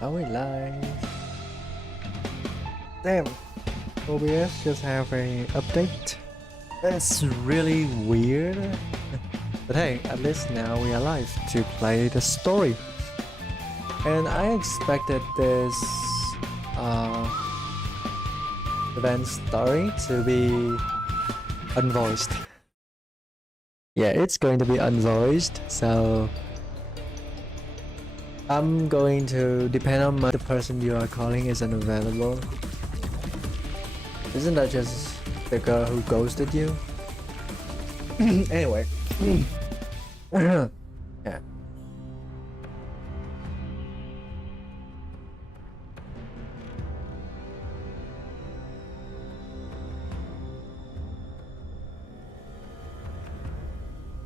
Are we live? Damn, OBS just have a update. That's really weird. But hey, at least now we are live to play the story. And I expected this event story to be unvoiced. Yeah, it's going to be unvoiced, so I'm going to depend on the person you are calling isn't available. Isn't that just the girl who ghosted you? Anyway. Yeah.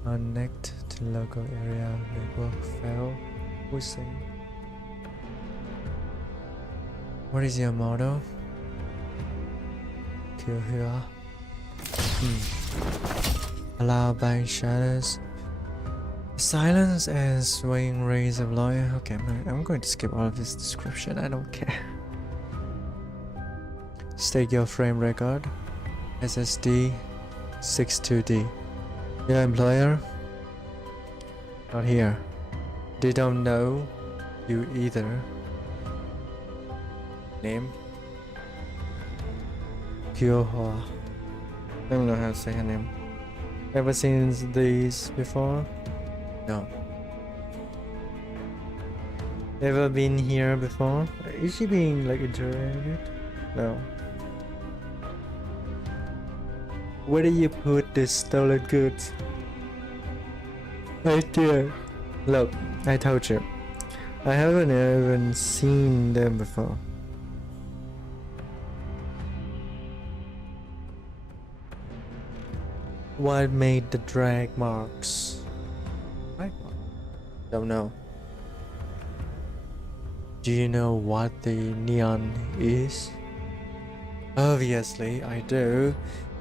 Connect to local area network fail. Who's saying? What is your motto? Kill here. Allowed by shadows. Silence and swaying rays of light. Okay, I'm going to skip all of this description. I don't care. Stake your frame record. SSD 62D. Your employer? Not here. They don't know you either. Name? Kyohwa. I don't know how to say her name. Ever seen these before? No. Ever been here before? Is she being like interrogated? No. Where do you put the stolen goods? Right there. Look, I told you. I haven't even seen them before. What made the drag marks? Drag marks? Don't know. Do you know what the neon is? Obviously, I do.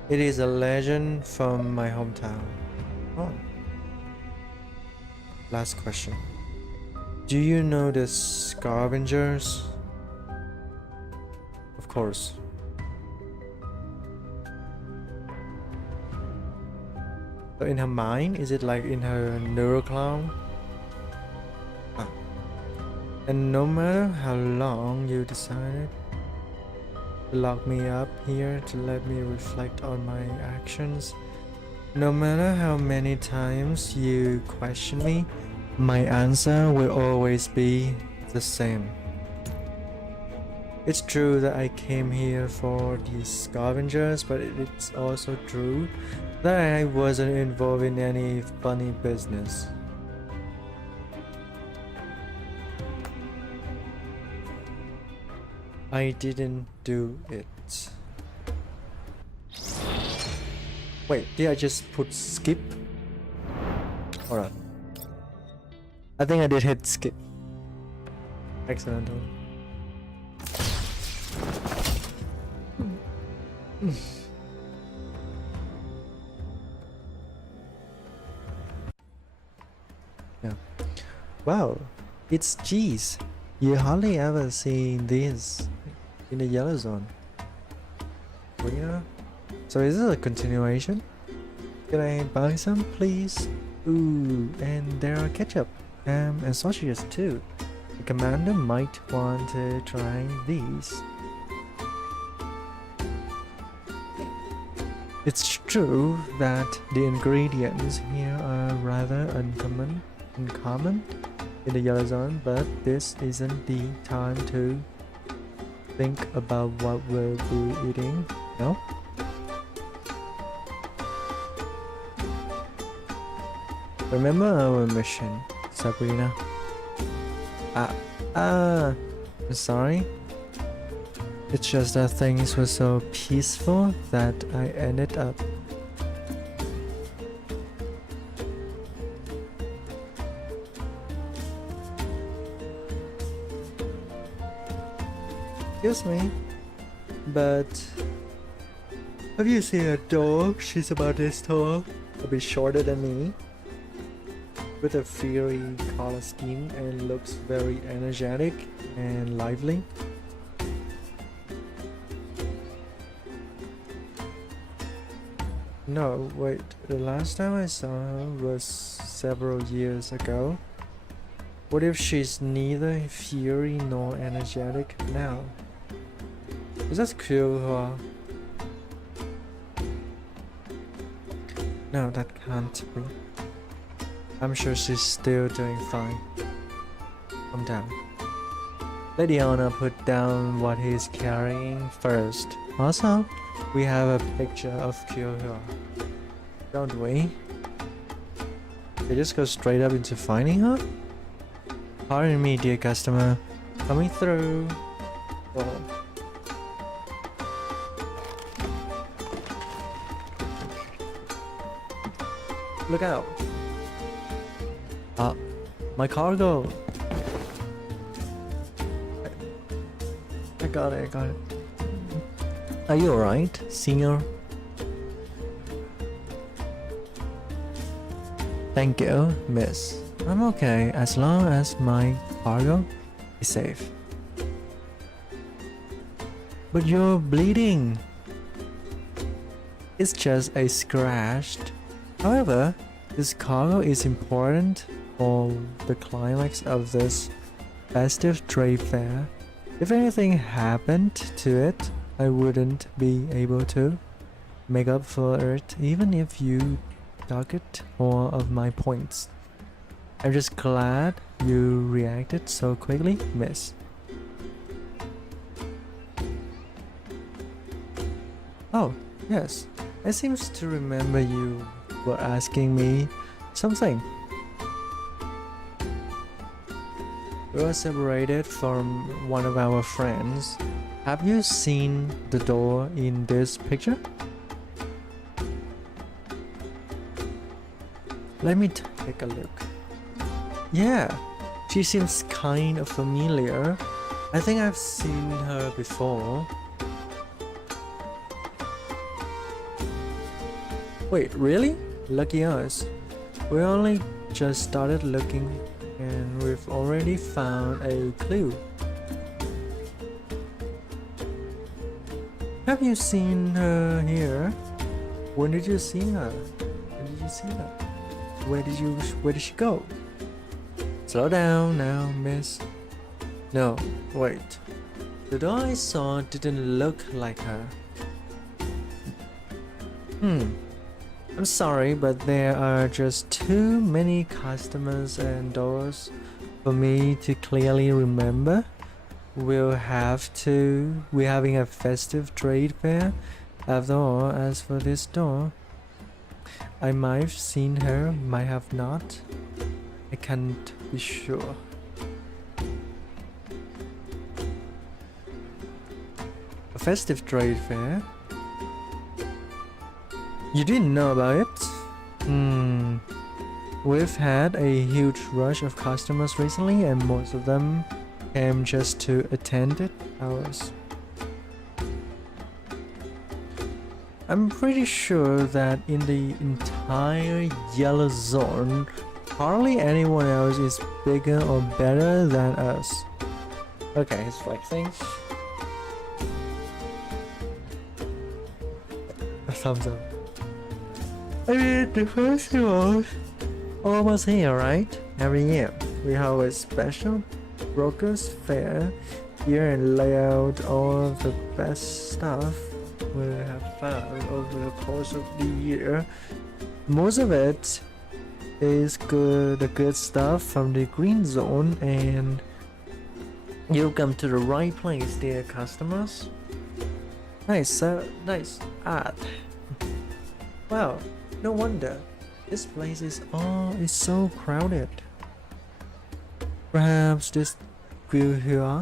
It is a legend from my hometown. Oh. Last question. Do you know the scavengers? Of course. So in her mind, is it like in her neuroclown? Ah. And no matter how long you decided to lock me up here to let me reflect on my actions, no matter how many times you question me, my answer will always be the same. It's true that I came here for these scavengers, but it's also true that I wasn't involved in any funny business. I didn't do it. Wait, did I just put skip? Hold on. I think I did hit skip. Accidentally. Yeah. Wow, it's cheese. You hardly ever see this in the yellow zone. Yeah. So is this a continuation? Can I buy some, please? Ooh, and there are ketchup, ham, and sausages too. The commander might want to try these. It's true that the ingredients here are rather uncommon in the yellow zone, but this isn't the time to think about what we'll be eating, no? Remember our mission, Sabrina? I'm sorry. It's just that things were so peaceful that I ended up. Excuse me, but have you seen a dog? She's about this tall, a bit shorter than me. with a fiery color scheme and looks very energetic and lively. No, wait, the last time I saw her was several years ago. What if she's neither fiery nor energetic now? Is that cool? No, that can't be. I'm sure she's still doing fine. Calm down. Let Diana put down what he's carrying first. Also, we have a picture of Kyohyo, don't we? They just go straight up into finding her? Pardon me, dear customer. Coming through. Oh. Look out. My cargo. I got it. Are you alright, senior? Thank you, miss. I'm okay as long as my cargo is safe. But you're bleeding. It's just a scratch. However, this cargo is important for the climax of this festive trade fair. If anything happened to it, I wouldn't be able to make up for it even if you target all of my points. I'm just glad you reacted so quickly, miss. Oh, yes. I seem to remember you were asking me something. We were separated from one of our friends. Have you seen the door in this picture? Let me take a look. Yeah, she seems kind of familiar. I think I've seen her before. Wait, really? Lucky us. We only just started looking and we've already found a clue. Have you seen her here? When did you see her? Where did she go? Slow down now, miss. No, wait. The door I saw didn't look like her. I'm sorry, but there are just too many customers and doors for me to clearly remember. We're having a festive trade fair. After all, as for this door, I might have seen her, might have not. I can't be sure. A festive trade fair? You didn't know about it? We've had a huge rush of customers recently and most of them came just to attend it ours. I'm pretty sure that in the entire yellow zone, hardly anyone else is bigger or better than us. Okay, he's flexing. A thumbs up. I mean, the festival's almost here, right? Every year, we have a special brokers fair here and lay out all the best stuff we have found over the course of the year. Most of it is the good stuff from the green zone, and you've come to the right place, dear customers. Nice art. Wow, no wonder this place is so crowded. Perhaps this will here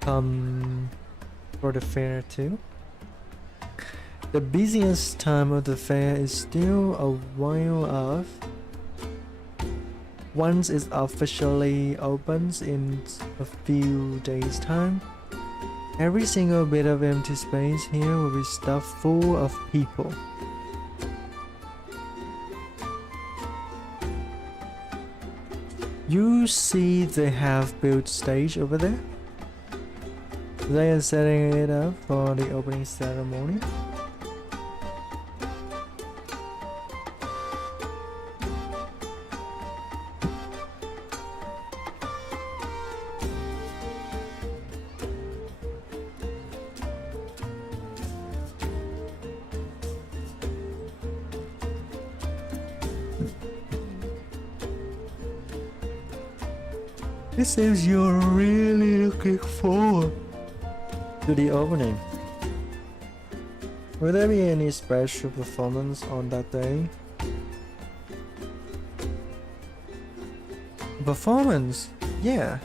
come for the fair too. The busiest time of the fair is still a while off. Once it officially opens in a few days' time, every single bit of empty space here will be stuffed full of people. You see they have built stage over there? They are setting it up for the opening ceremony. It seems you're really looking forward to the opening. Will there be any special performance on that day? Performance? Yeah,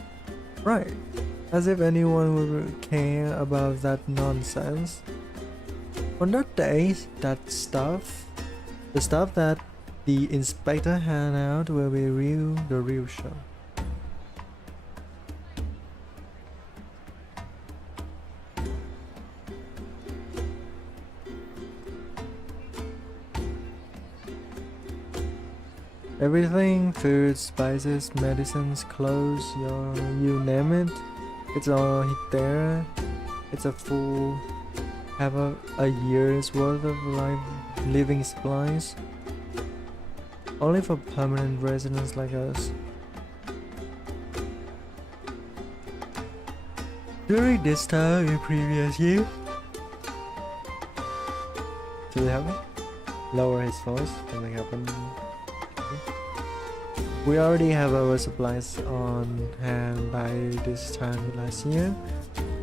right. As if anyone would care about that nonsense. On that day, the stuff that the inspector hand out will be the real show. Everything, food, spices, medicines, clothes, you name it, it's all there. It's a full, have a year's worth of living supplies. Only for permanent residents like us. During this time in previous year, do you have me? Lower his voice, something happened. We already have our supplies on hand by this time last year.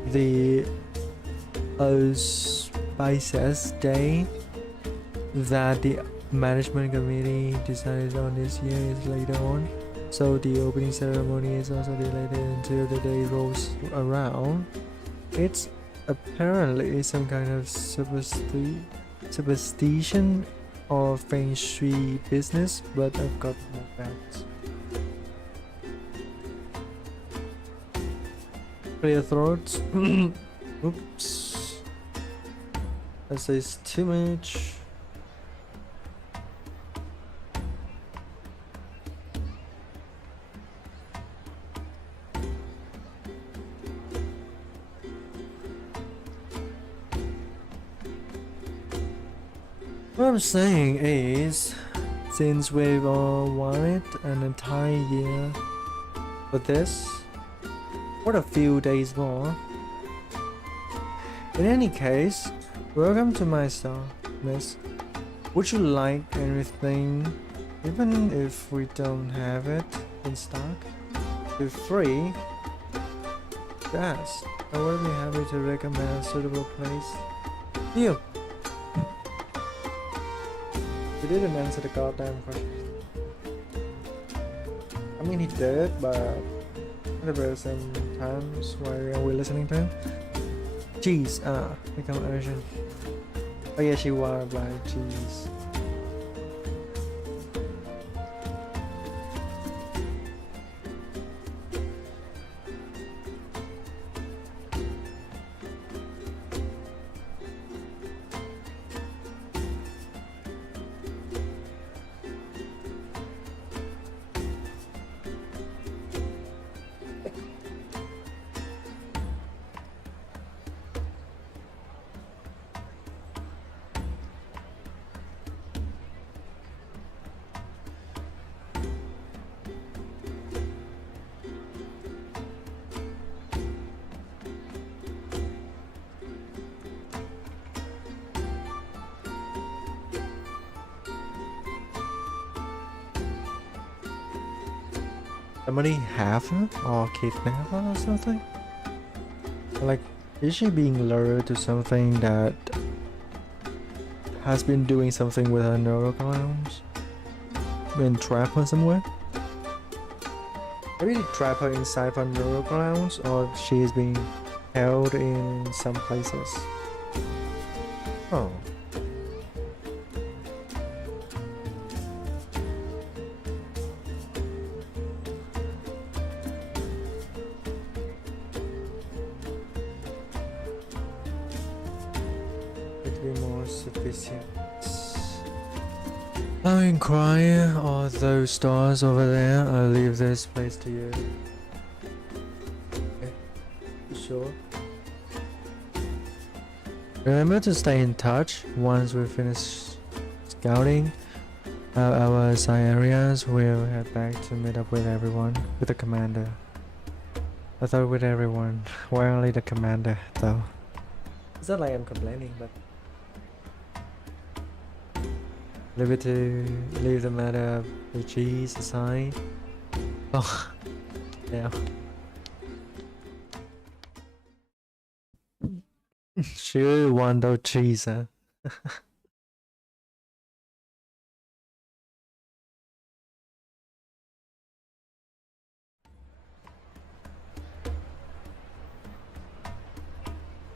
The spices day that the management committee decided on this year is later on, so the opening ceremony is also delayed until the day rolls around. It's apparently some kind of superstition or feng shui business, but I've got no facts. Clear throats. Oops. That says too much. What I'm saying is, since we've all wanted an entire year for this, what a few days more. In any case, welcome to my store, miss. Would you like anything, even if we don't have it in stock? Feel free to ask. I will be happy to recommend a suitable place. You! He didn't answer the goddamn question. I mean, he did, but there were some times where we're listening to him. Jeez, become urgent. Oh yeah, she was like, jeez. Somebody have her or kidnap her or something? Like, is she being lured to something that has been doing something with her neuroclowns? Been trap her somewhere? Maybe they trap her inside her neuroclowns, or she is being held in some places. Oh. More sufficient. I'll inquire all those stars over there. I'll leave this place to you. Okay. Sure. Remember to stay in touch. Once we finish scouting our assigned areas, we'll head back to meet up with everyone. With the commander. I thought with everyone. Why only the commander though? It's not like I'm complaining, but leave the matter of the cheese aside. Oh, yeah. Sure, want those cheese, huh?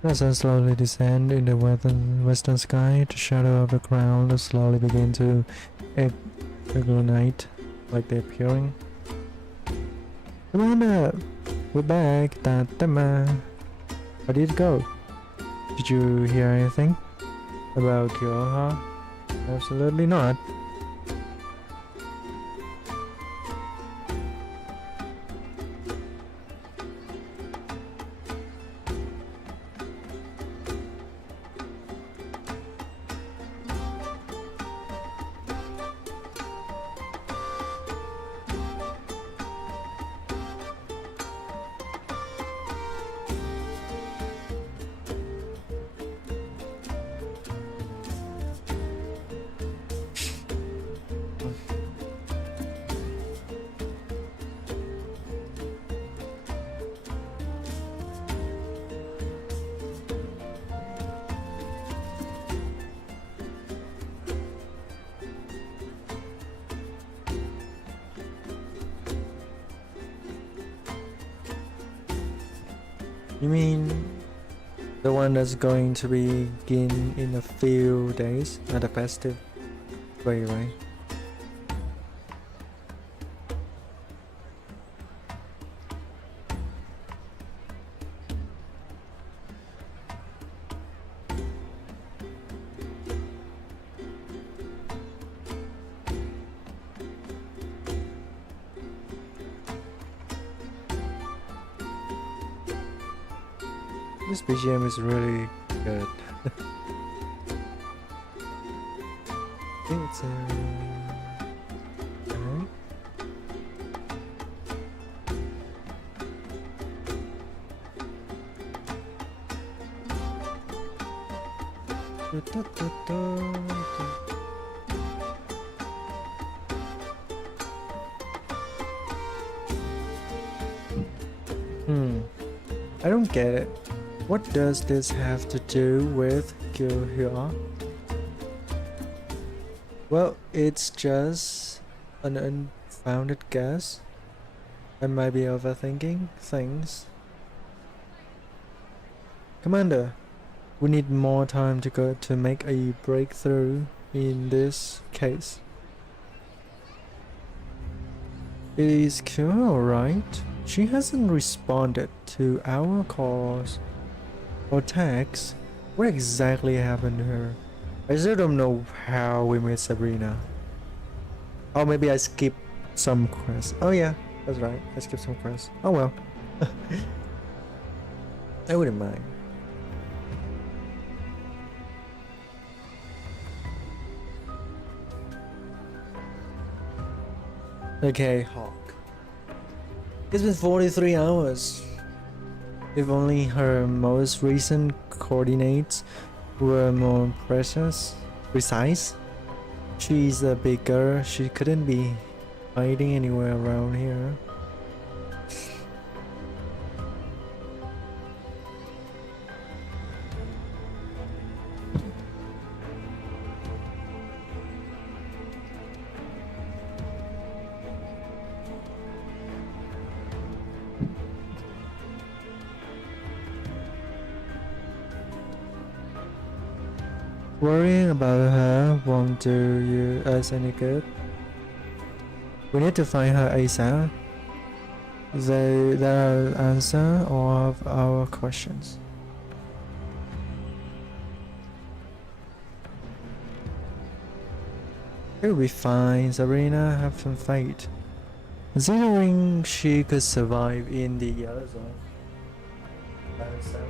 The sun slowly descends in the western sky. The shadow of the ground slowly begins to ignite, like they're appearing. Commander, we're back. Where did it go? Did you hear anything about Kyoha? Absolutely not. You mean the one that's going to begin in a few days at a festive way, right? This BGM is really good. It's I don't get it. What does this have to do with Kyohya? Well, it's just an unfounded guess. I might be overthinking things. Commander, we need more time to make a breakthrough in this case. Is Kyohya alright? She hasn't responded to our calls or texts. What exactly happened to her? I still don't know how we met Sabrina. Oh, maybe I skipped some quests. Oh yeah, that's right. I skipped some quests. Oh well. I wouldn't mind. Okay, Hawk. It's been 43 hours. If only her most recent coordinates were more precise. She's a big girl. She couldn't be hiding anywhere around here. Worrying about her won't do us any good. We need to find her ASAP. They'll answer all of our questions. It'll be fine, Sabrina. Have some faith. Considering she could survive in the yellow zone by herself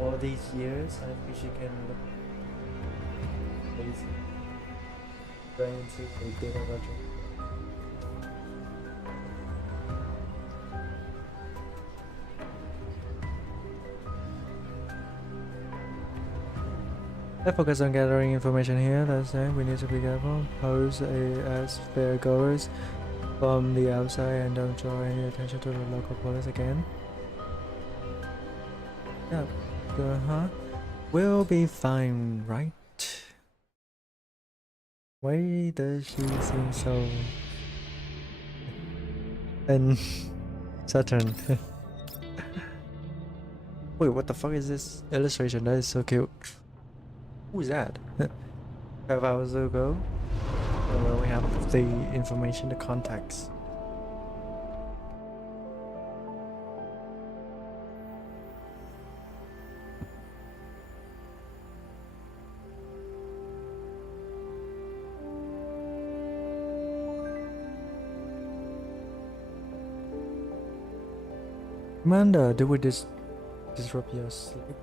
all these years, I think she can look lazy. Trying to a data project. Let's focus on gathering information here. That's it. We need to be careful. Pose as fair goers from the outside and don't draw any attention to the local police again. Yeah. We'll be fine, right? Why does she seem so uncertain? Wait, what the fuck is this illustration? That is so cute. Who is that? 5 hours ago? Oh, well, we have the information, the context. Amanda, did we disrupt your sleep?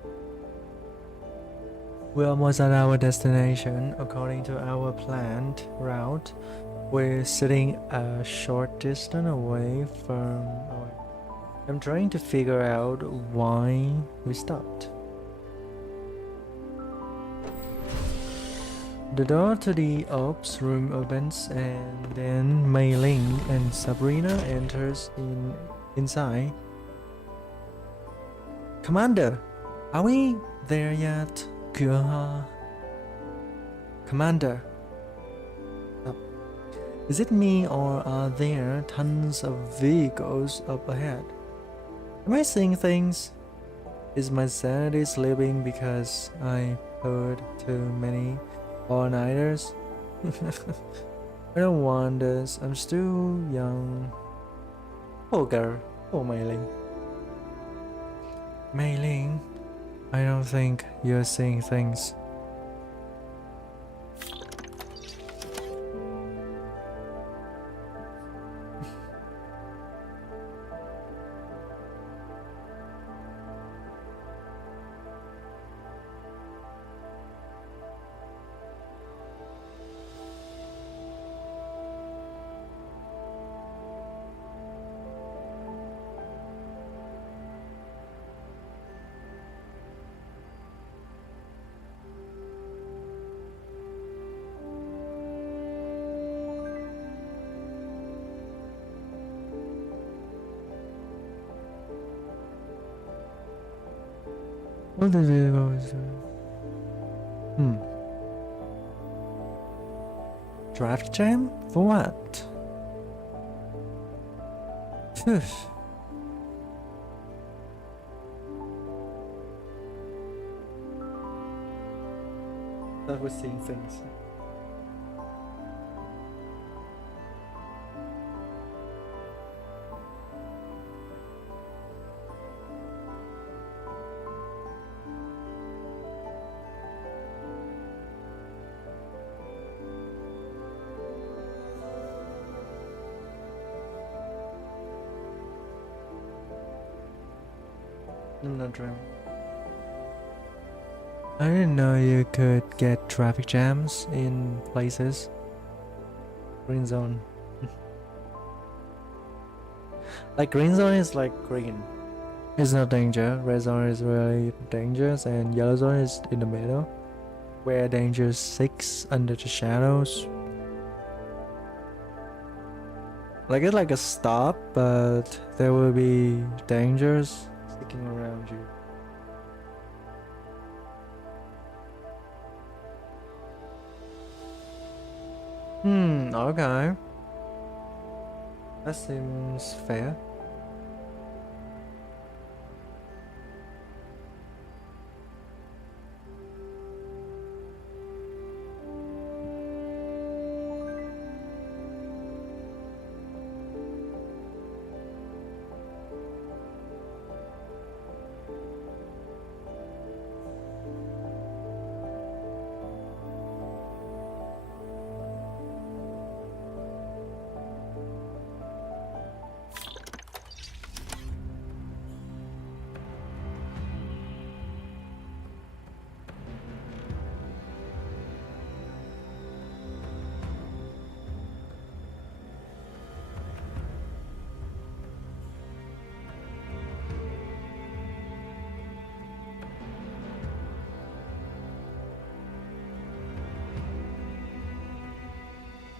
We're almost at our destination. According to our planned route, we're sitting a short distance away from our... I'm trying to figure out why we stopped. The door to the ops room opens and then Mei Ling and Sabrina enters inside. Commander, are we there yet? Commander. Oh. Is it me or are there tons of vehicles up ahead? Am I seeing things? Is my sanity slipping because I heard too many all-nighters? I don't want this. I'm still young. Poor girl. Poor Mei Ling. Mei Ling, I don't think you're seeing things. What the vehicle is Draft jam? For what? Phew. That was seeing things. I'm not driving. I didn't know you could get traffic jams in places. Green zone. Like green zone is like green. It's not danger. Red zone is really dangerous and yellow zone is in the middle. Where danger sits under the shadows. Like it's like a stop, but there will be dangers sticking around you. Okay. That seems fair.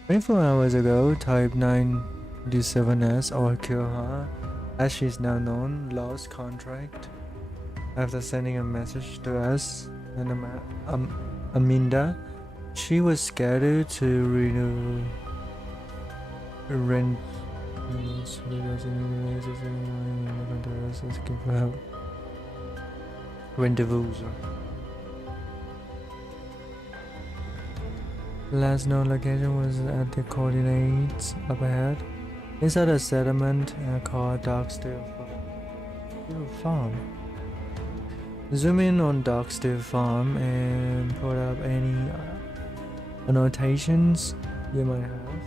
24 hours ago, Type 9D7S, or kill her, as she is now known, lost contract after sending a message to us and Aminda. She was scheduled to renew rent. Rendezvous. Last known location was at the coordinates up ahead. Inside a settlement called Darksteel Farm. Zoom in on Darksteel Farm and put up any annotations you might have.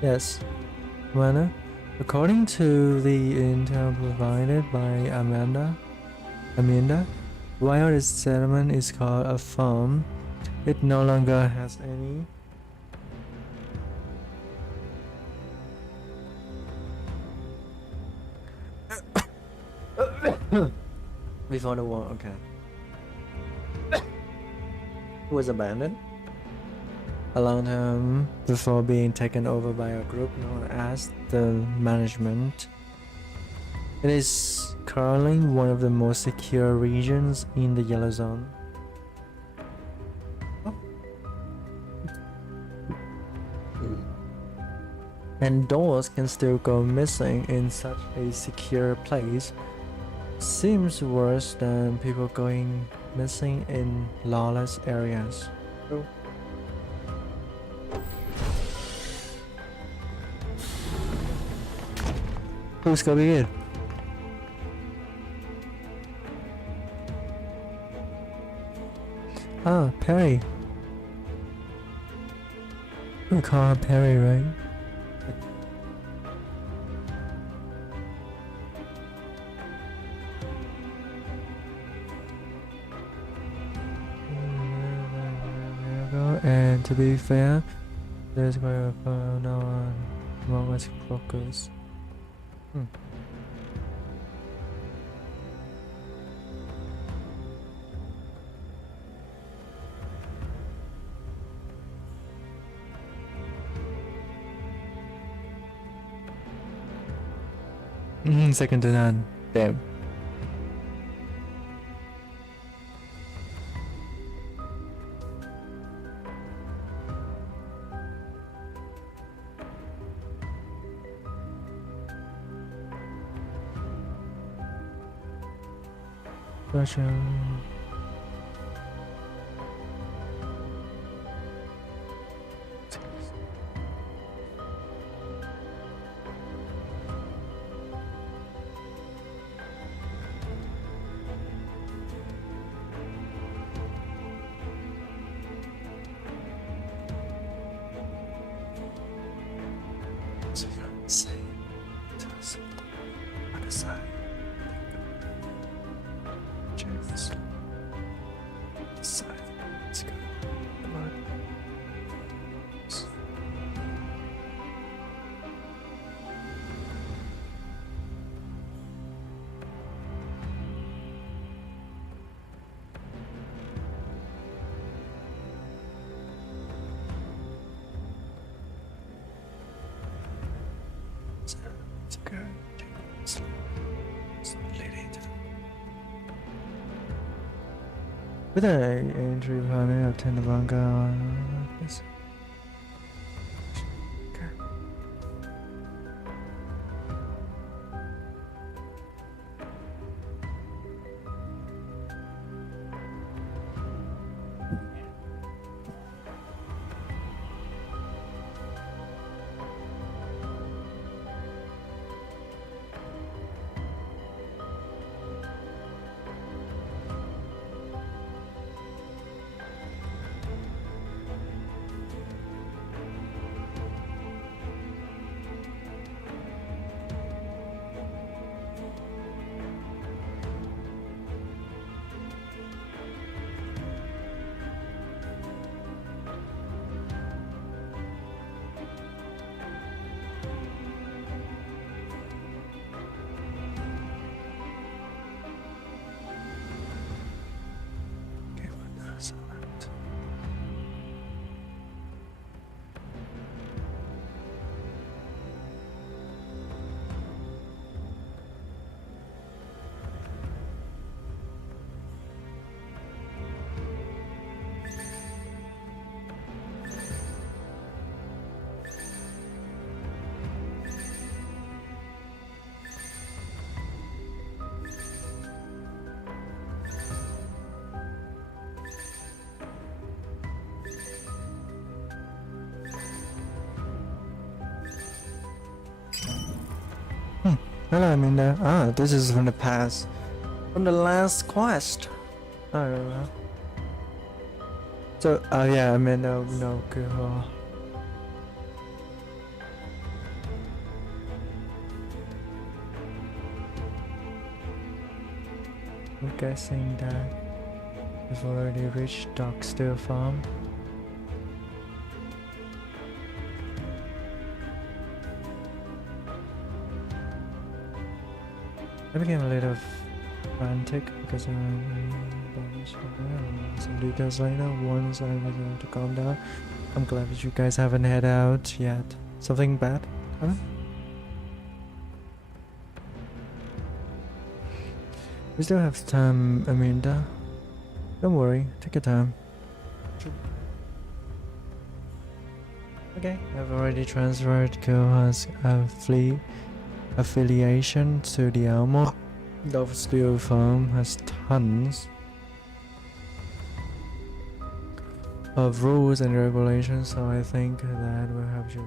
Yes, Amanda. According to the intel provided by Amanda, while this settlement is called a farm, it no longer has any before the war. Okay, it was abandoned a long time before being taken over by a group known as the Management. It is currently one of the most secure regions in the Yellow Zone. And doors can still go missing in such a secure place. Seems worse than people going missing in lawless areas. Oh. Who's coming in? Ah, Perry. We call her Perry, right? And to be fair, there's quite a no one among us brokers. Second to none. Damn. Gotcha. So you're insane. Just on the side. James. The side. Let's go. Come on. It's okay. Take it slow. Lady. With an entry planning of Tenabanga. Yes. Hello, Amanda. Ah, this is from the past. From the last quest. I don't know. So, oh yeah, Amanda, no, girl. I'm guessing that we've already reached Dockstail Farm. I became a little frantic because some details later. Once I was able to calm down, I'm glad that you guys haven't head out yet. Something bad happened? We still have time, Amanda. Don't worry, take your time. Okay, I've already transferred Koha's affiliation to the Almo. The steel firm has tons of rules and regulations, so I think that will help you.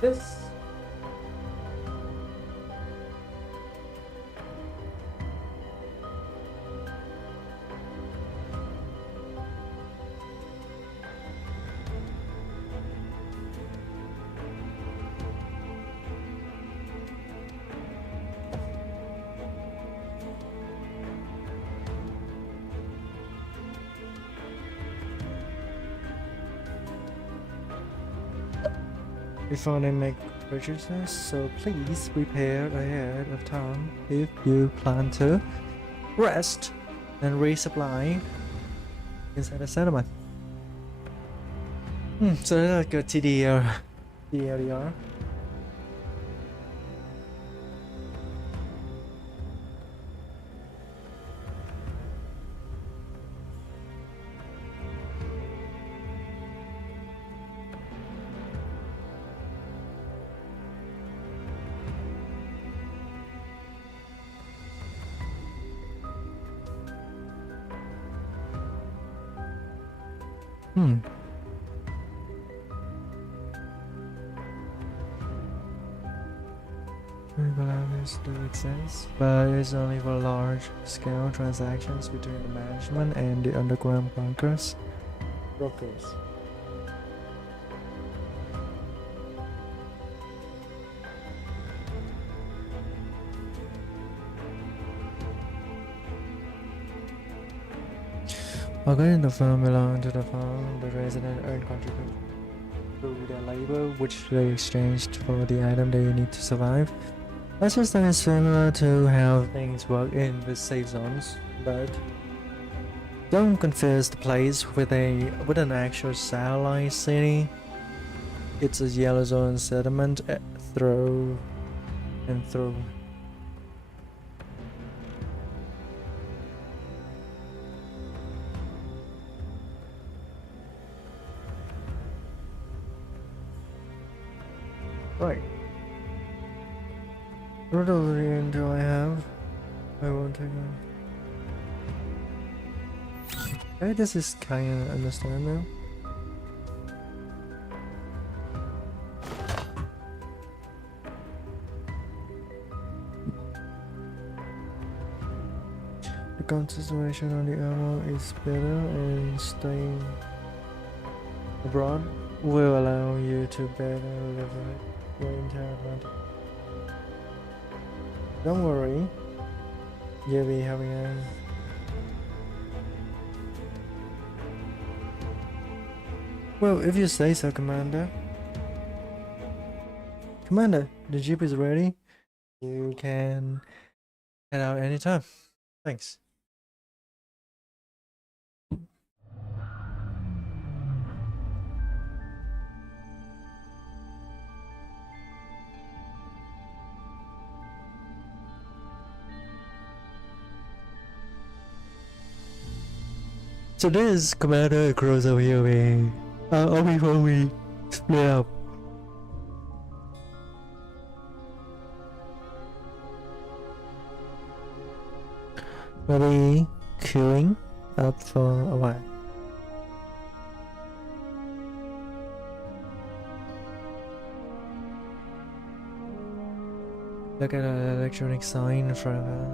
This. Before they make purchases, so please prepare ahead of time if you plan to rest and resupply inside the settlement. So let's go to the LDR. Regulators do exist, but it's only for large-scale transactions between the management and the underground brokers. According to the firm belong to the firm, the resident earn contribution through their labor, which they exchanged for the item they need to survive. I system is similar to how things work in the safe zones, but don't confuse the place with an actual satellite city. It's a yellow zone settlement through and through. Right. What other do I have? I won't take it. Okay, this is kinda understand now. The concentration on the ammo is better, and staying abroad will allow you to better leverage your entire advantage. Don't worry, you'll be having a... Well, if you say so, Commander. Commander, the jeep is ready. You can head out anytime. Thanks. So this Commander crossover here, before we split up. We'll be queuing up for a while. Look at an electronic sign in front of her.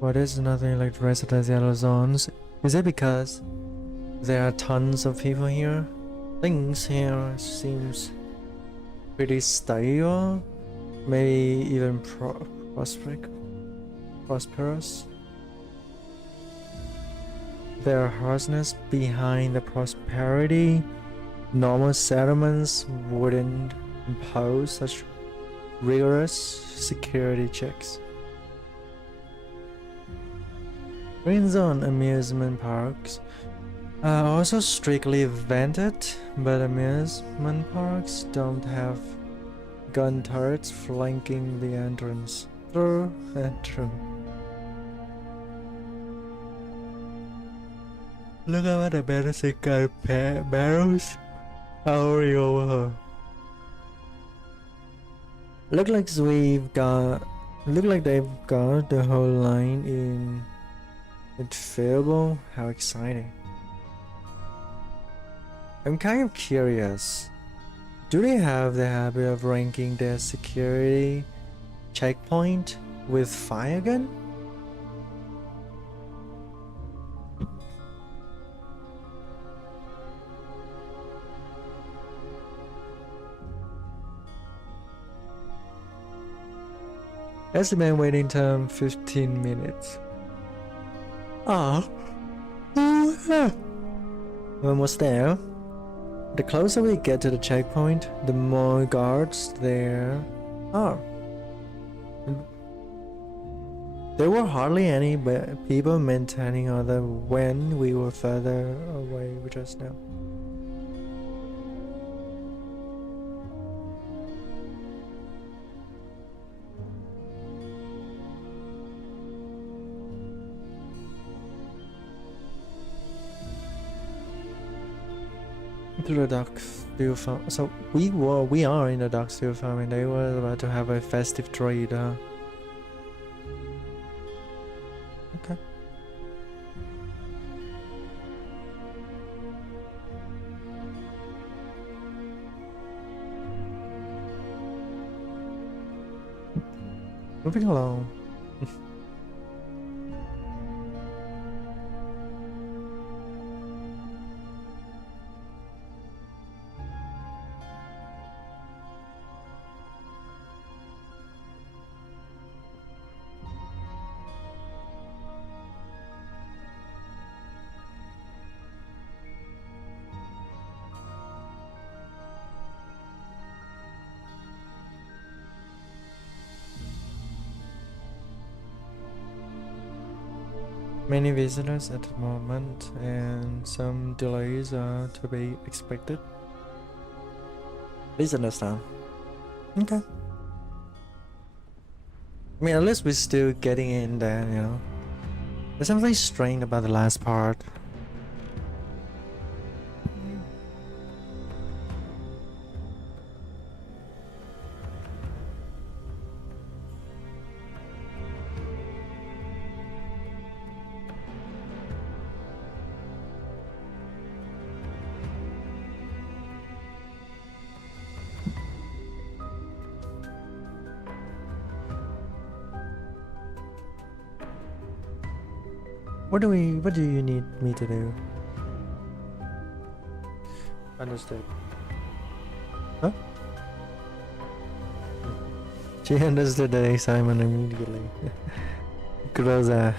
What is nothing like residence yellow zones? Is it because there are tons of people here? Things here seems pretty stable, maybe even prosperous. There are harshness behind the prosperity. Normal settlements wouldn't impose such rigorous security checks. Green zone amusement parks are also strictly vented, but amusement parks don't have gun turrets flanking the entrance. True and true. Look at the medicine gun barrels towering over her. Look like they've got the whole line in Infallible. How exciting. I'm kind of curious. Do they have the habit of ranking their security checkpoint with fire gun? Estimate waiting time 15 minutes. Almost there. The closer we get to the checkpoint, the more guards there are. There were hardly any people maintaining order when we were further away just now. To the duck steel farm. So we are in the duck steel farm, and they were about to have a festive trade. Okay. Moving along. Many visitors at the moment, and some delays are to be expected. Please understand. Okay. I mean, at least we're still getting in there, you know. There's something strange about the last part. What do you need me to do? Understood. Huh? She understood the excitement immediately. Groza.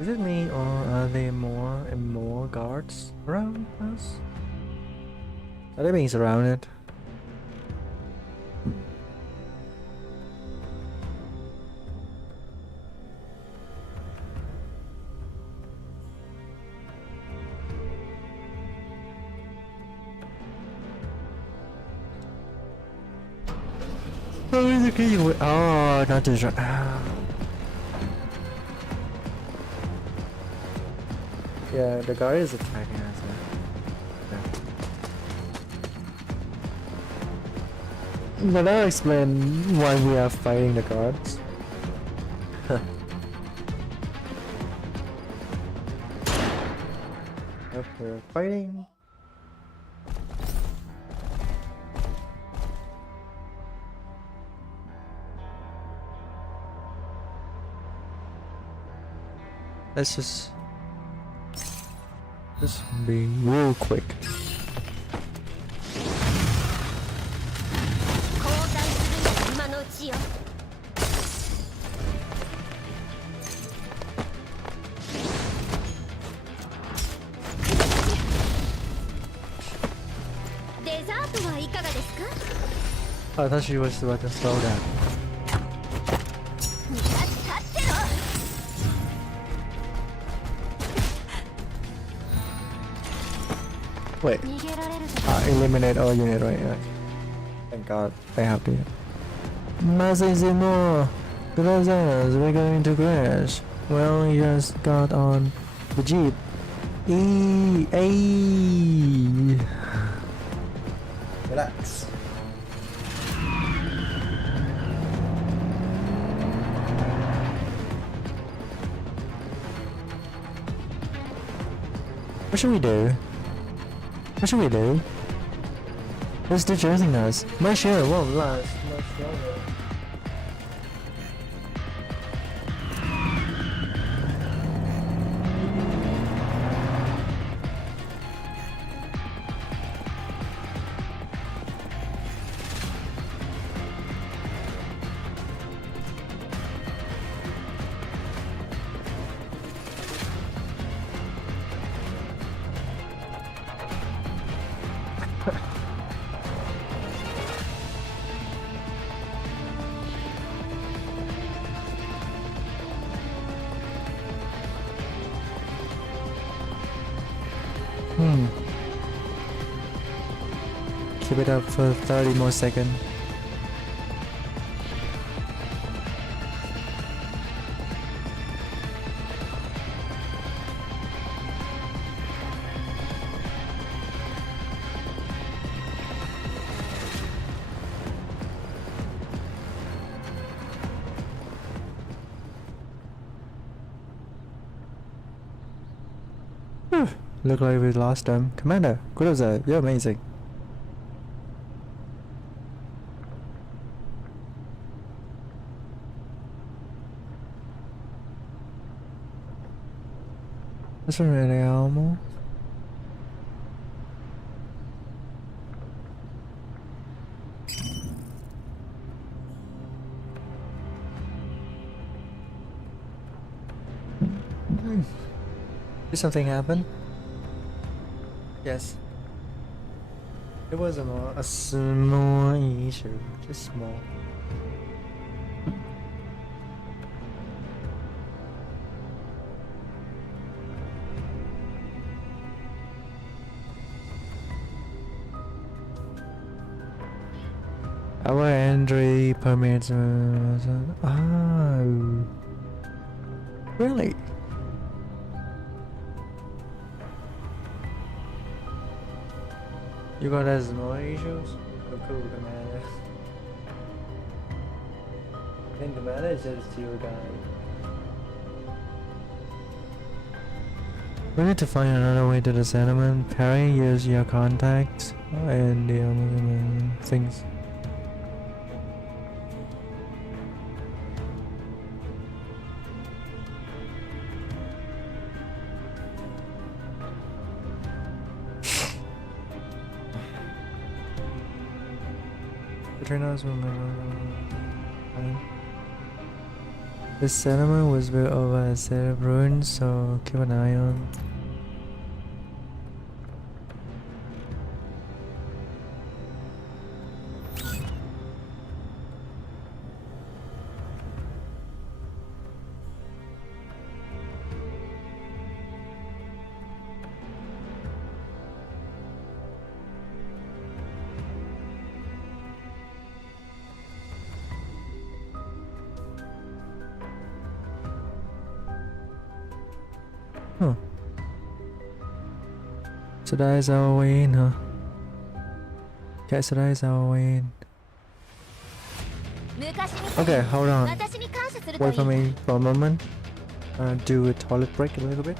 Is it me, or are there more and more guards around us? Are they being surrounded? Oh, is it getting away? Oh, not to try. Ah. Yeah, the guy is attacking us. Yeah. But I'll explain why we are fighting the guards. Yep, we're fighting. Let's just be real quick. I thought she was about to slow down. Wait. Eliminate all unit, right? Yeah. Thank God they have to. Massimo, gracias. We're going to crash. Well, you just got on the jeep. Relax. What should we do? What should we do? Let's do chasing us. My share won't last much longer. Keep it up for 30 more seconds. Look like we lost them. Commander, kudos, you're amazing. That's really almost. Did something happen? Yes. It was a small issue, just small. Our entry permits. Oh, really? You got as no issues? Oh, cool, Commander. I think Commander is just you guys. We need to find another way to the settlement. Perry, use your contacts and the things. The settlement was built over a set of ruins, so keep an eye on. Today is our win, huh? Okay, today is our win. Okay, hold on. Wait for me for a moment. Do a toilet break a little bit.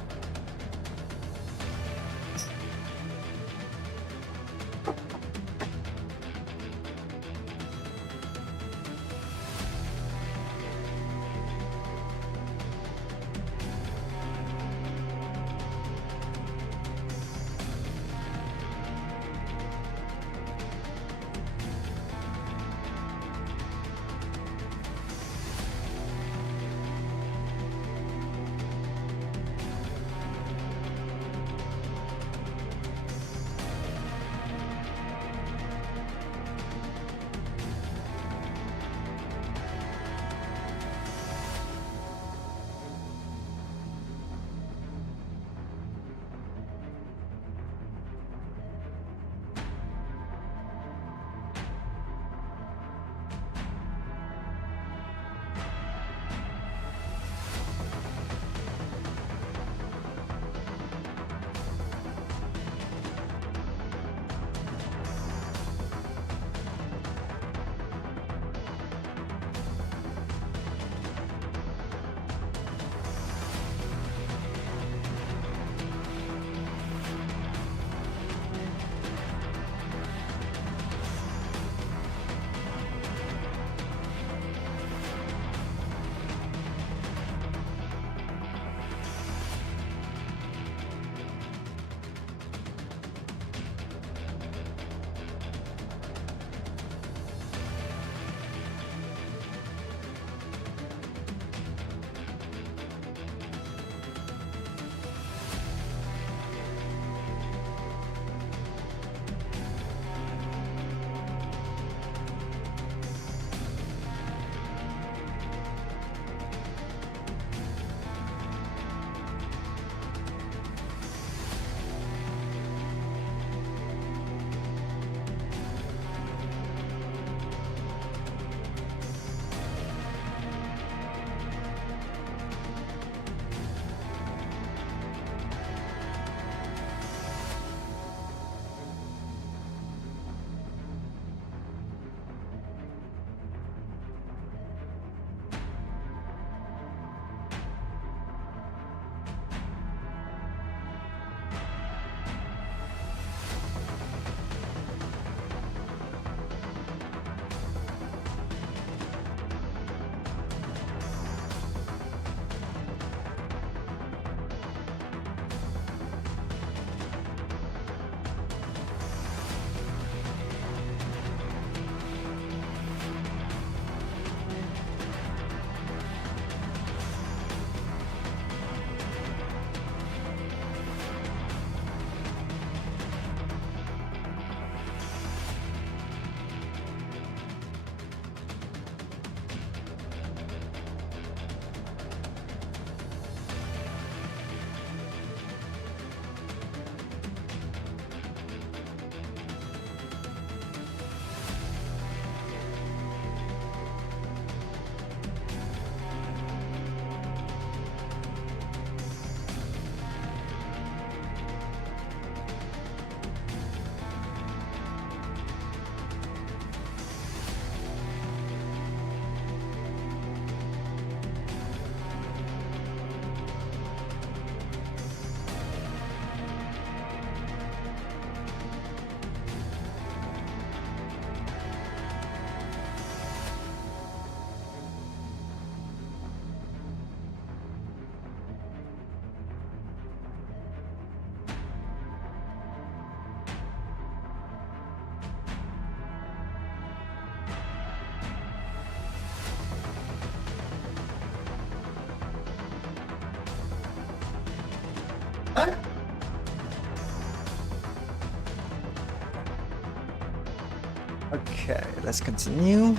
Okay, let's continue.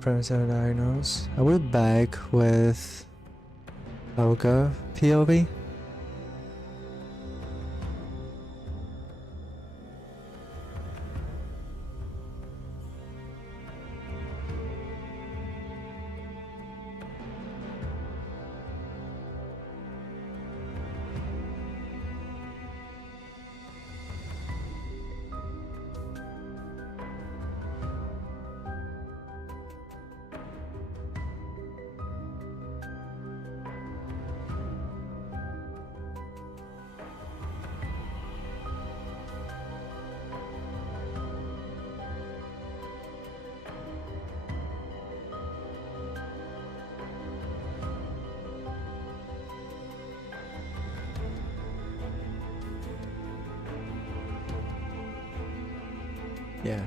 Professor Diagnose. Are we back with Olga POV? Yeah.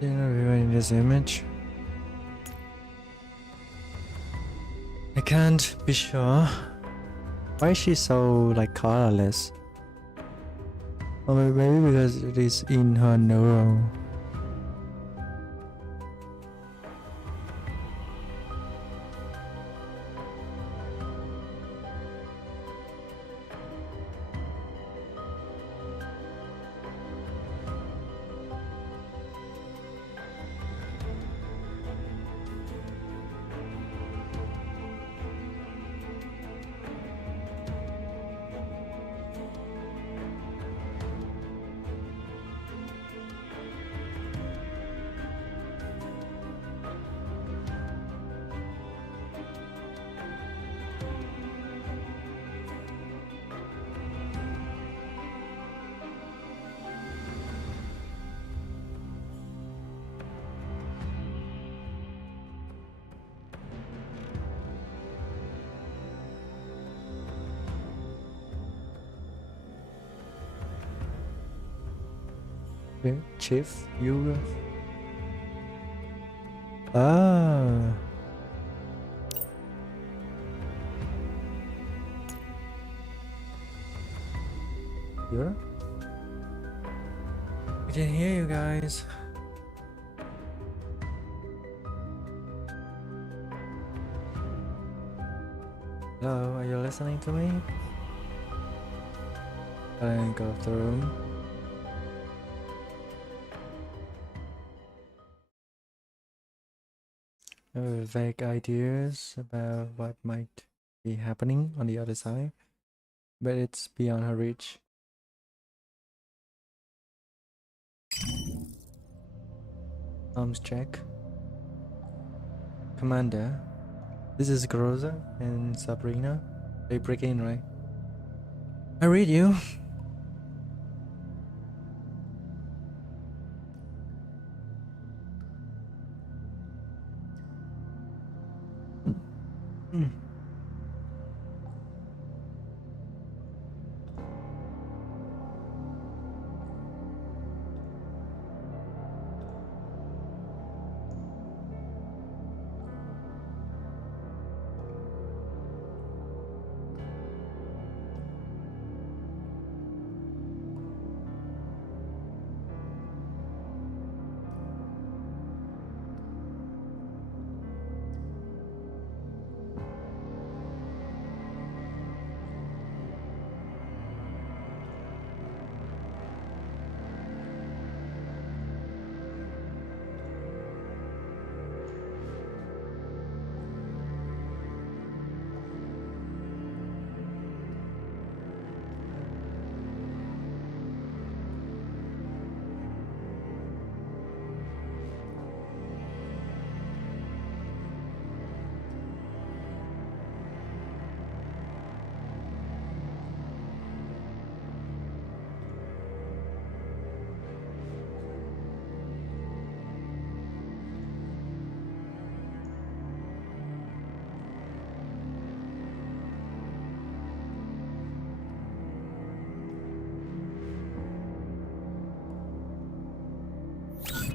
You know, in this image, I can't be sure. Why is she so like colorless? Or maybe because it is in her neural. Okay, Chief, you. Ah. You're? I can hear you guys. Hello, are you listening to me? I go of the room. I have vague ideas about what might be happening on the other side, but it's beyond her reach. Arms check. Commander, this is Groza and Sabrina. They break in, right? I read you. Hmm.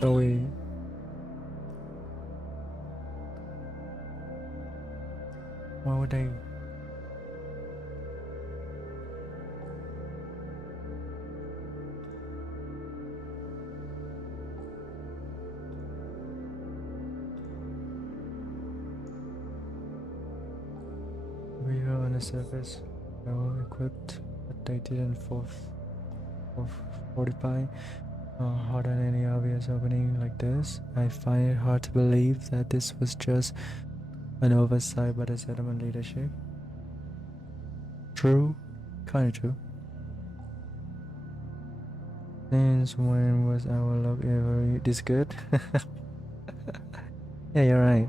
So why would they? We were on the surface, well equipped, but they didn't fortify. Harder than any obvious opening like this. I find it hard to believe that this was just an oversight by the settlement leadership. True, kinda true. Since when was our luck ever this good? Yeah, you're right.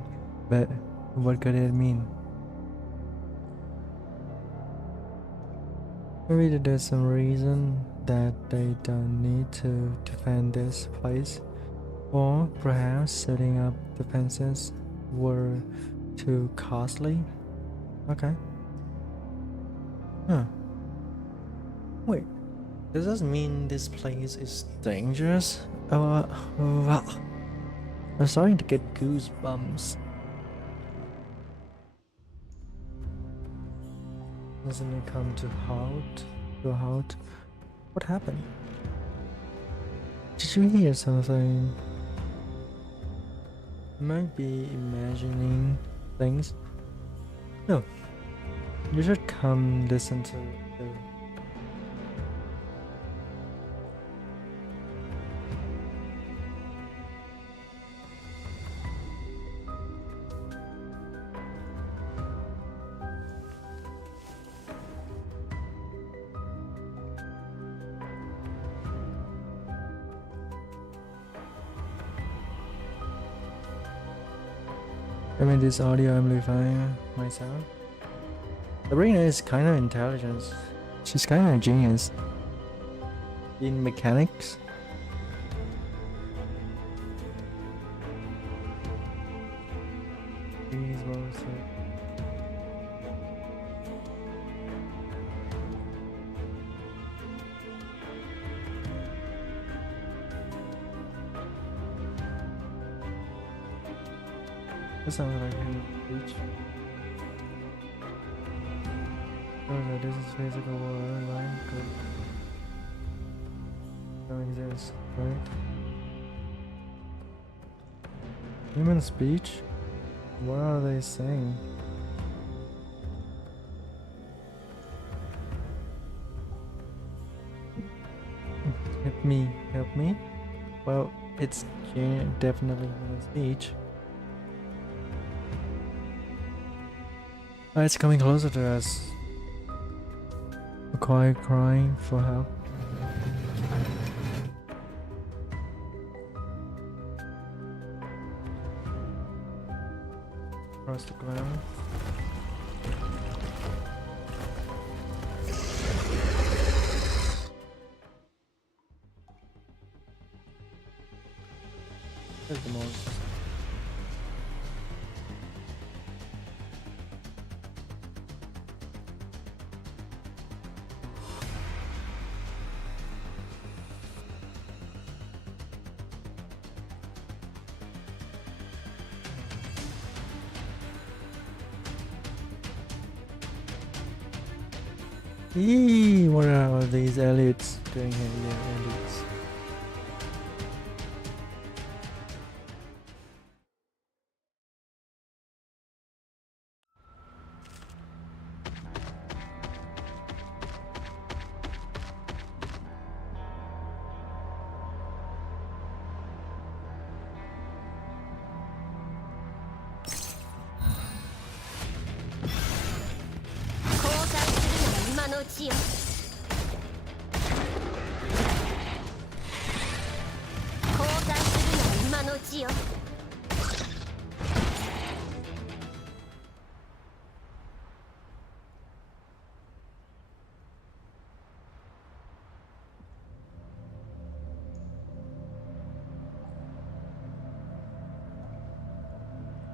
But what could it mean? Maybe there's some reason that they don't need to defend this place. Or perhaps setting up defenses were too costly? Okay. Huh. Wait, does this mean this place is dangerous? Wow. I'm starting to get goosebumps. Doesn't it come to halt? To a halt? What happened? Did you hear something? Might be imagining things. No, you should come listen to the. I mean, this audio amplifying myself. Sabrina is kind of intelligent. She's kind of a genius in mechanics. That sounds like a beach. Oh, so this is physical world, right? Good. Don't exist, right? Human speech? What are they saying? Help me, help me? Well, it's definitely human speech. Oh, it's coming closer to us. Quiet crying for help. Across the ground. There's the most. Eee, what are all these elites doing here? Yeah, elites.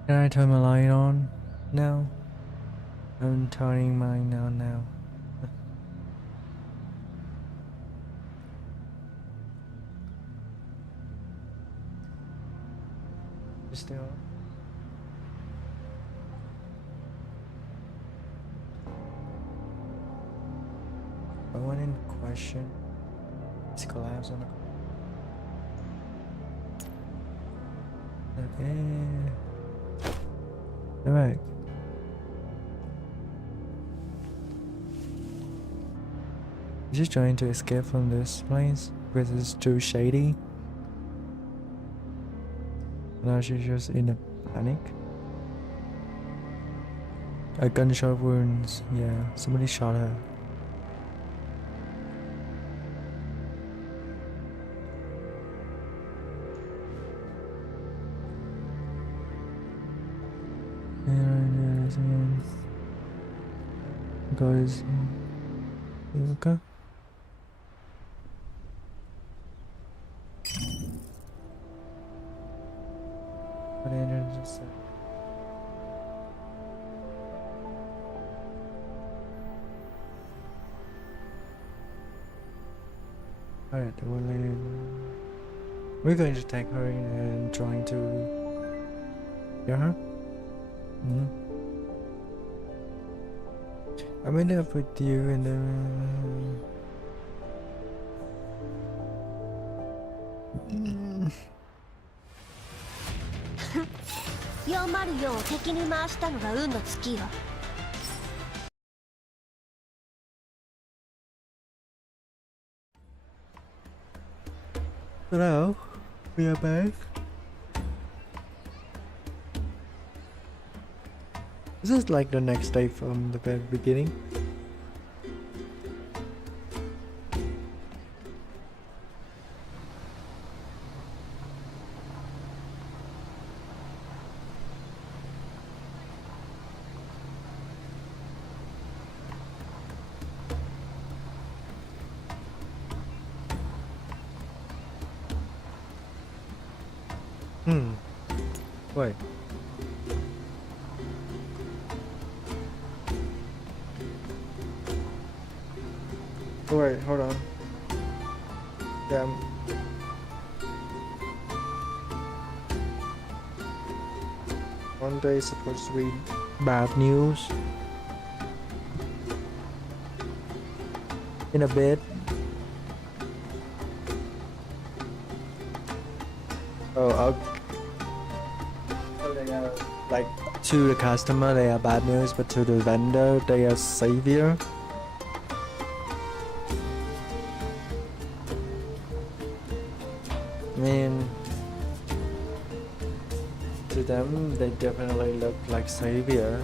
Can I turn my light on now? I'm turning mine on now. Still. I want in question. It's collapse on the. Okay. Alright. Is she trying to escape from this place because it's too shady? Now she's just in a panic. A gunshot wounds. Yeah, somebody shot her. Guys, okay. But I just alright, we're going to take her in and trying to get her. I meet up with you and then 404を敵に回したのが運の尽きよ。Hello, we are back. This is like the next day from the very beginning. Wait. Oh, wait, hold on. Damn. One day is supposed to be bad news. In a bit. Oh, I'll... So they are, like, to the customer they are bad news, but to the vendor they are savior. I mean, to them they definitely look like savior.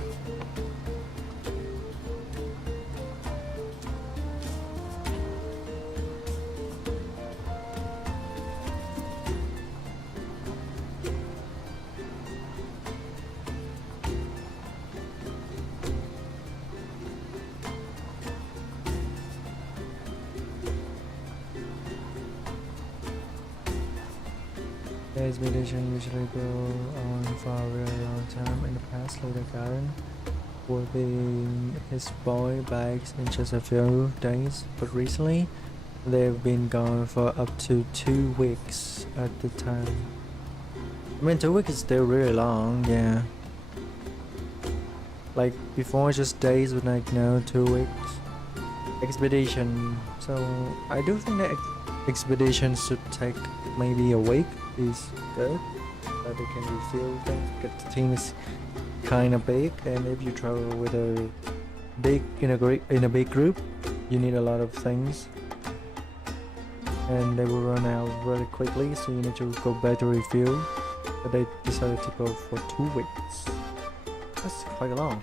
The expedition usually go on for a really long time. In the past, Leader Garen would be his boy bags in just a few days, but recently they've been gone for up to 2 weeks at the time. I mean, 2 weeks is still really long, yeah. Like before, just days, but like now 2 weeks. Expedition. So I do think that expedition should take maybe a week. Is good, that they can refill things because the team is kind of big, and if you travel with a big in a big group, you need a lot of things, and they will run out really quickly. So you need to go back to refill. But they decided to go for 2 weeks. That's quite long.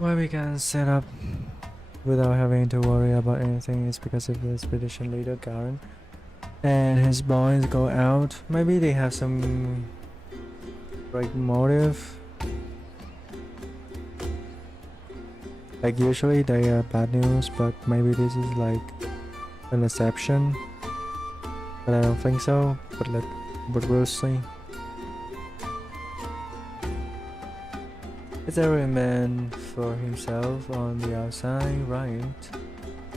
Why we can set up without having to worry about anything is because of the expedition leader Garen and his boys go out. Maybe they have some great motive. Like usually they are bad news, but maybe this is like an exception. But I don't think so. But we'll see. It's every man for himself on the outside, right?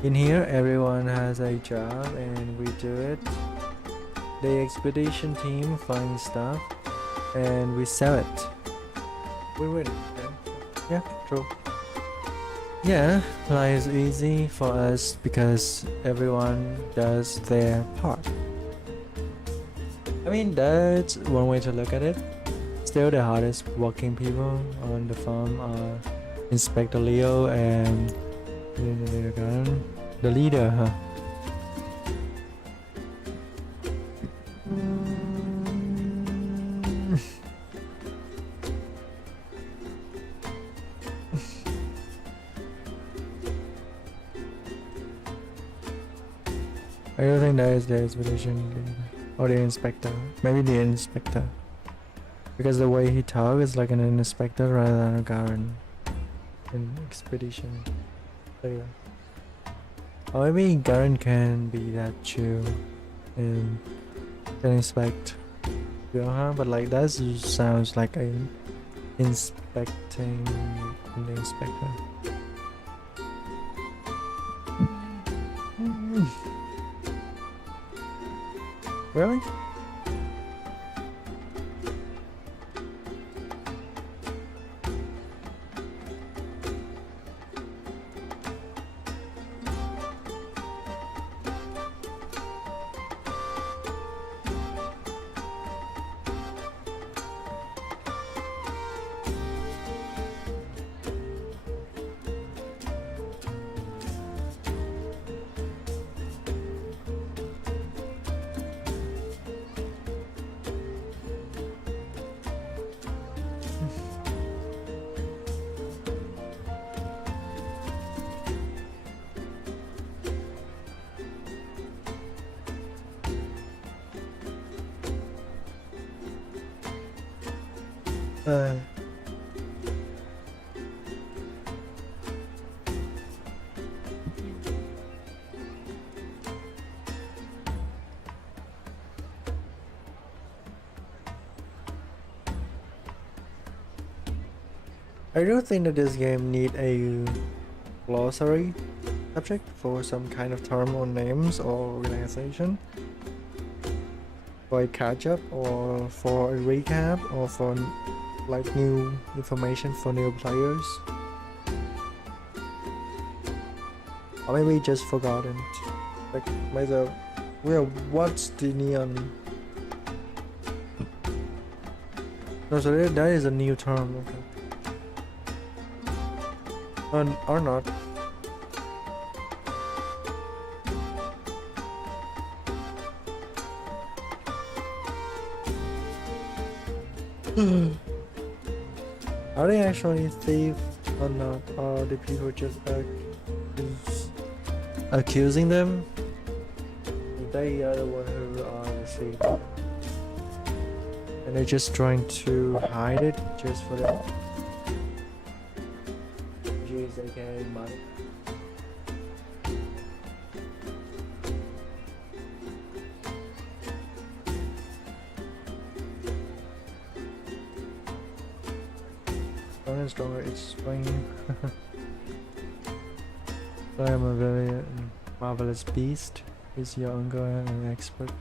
In here, everyone has a job and we do it. The expedition team finds stuff and we sell it. We win. Yeah, true. Yeah, life is easy for us because everyone does their part. I mean, that's one way to look at it. Still, the hardest working people on the farm are Inspector Leo and the leader, huh? I don't think that is the expedition leader or the inspector. Maybe the inspector. Because the way he talks is like an inspector rather than a Garen in expedition leader. Or maybe Garen can be that chill and can inspect. You know, but like that sounds like an inspecting the inspector. Really? I do think that this game need a glossary subject for some kind of term or names or organization, for a catch up or for a recap or for like new information for new players, or maybe just forgotten. Like myself, well, what's the neon? No, so that is a new term. Okay. Or not. Are they actually thieves or not? Or the people just accusing them? They are the one who are the thief. And they're just trying to hide it just for that. Jeez, aka money. Stronger and stronger, it's spring. I am a very marvelous beast. Is younger and expert.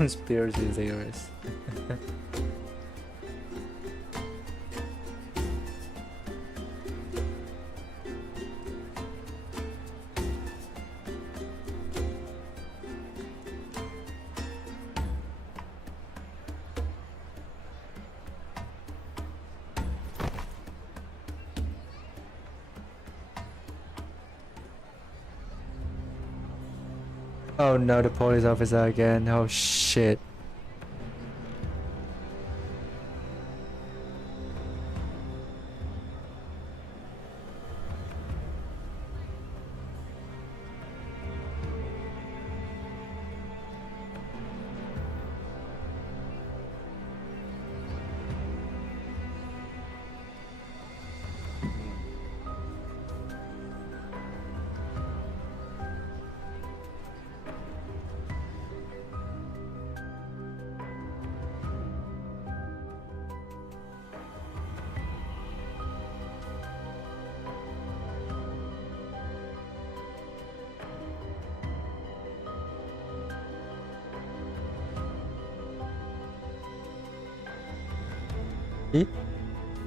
conspiracy theories. Oh no, the police officer again. Oh shit.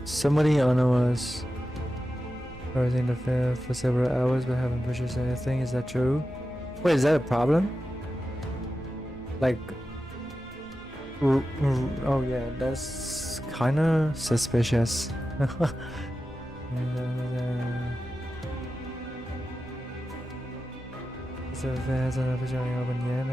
Somebody on us in the fair for several hours but haven't purchased anything. Is that true? Wait, is that a problem? Like, oh yeah, that's kind of suspicious. So if it hasn't officially opened yet,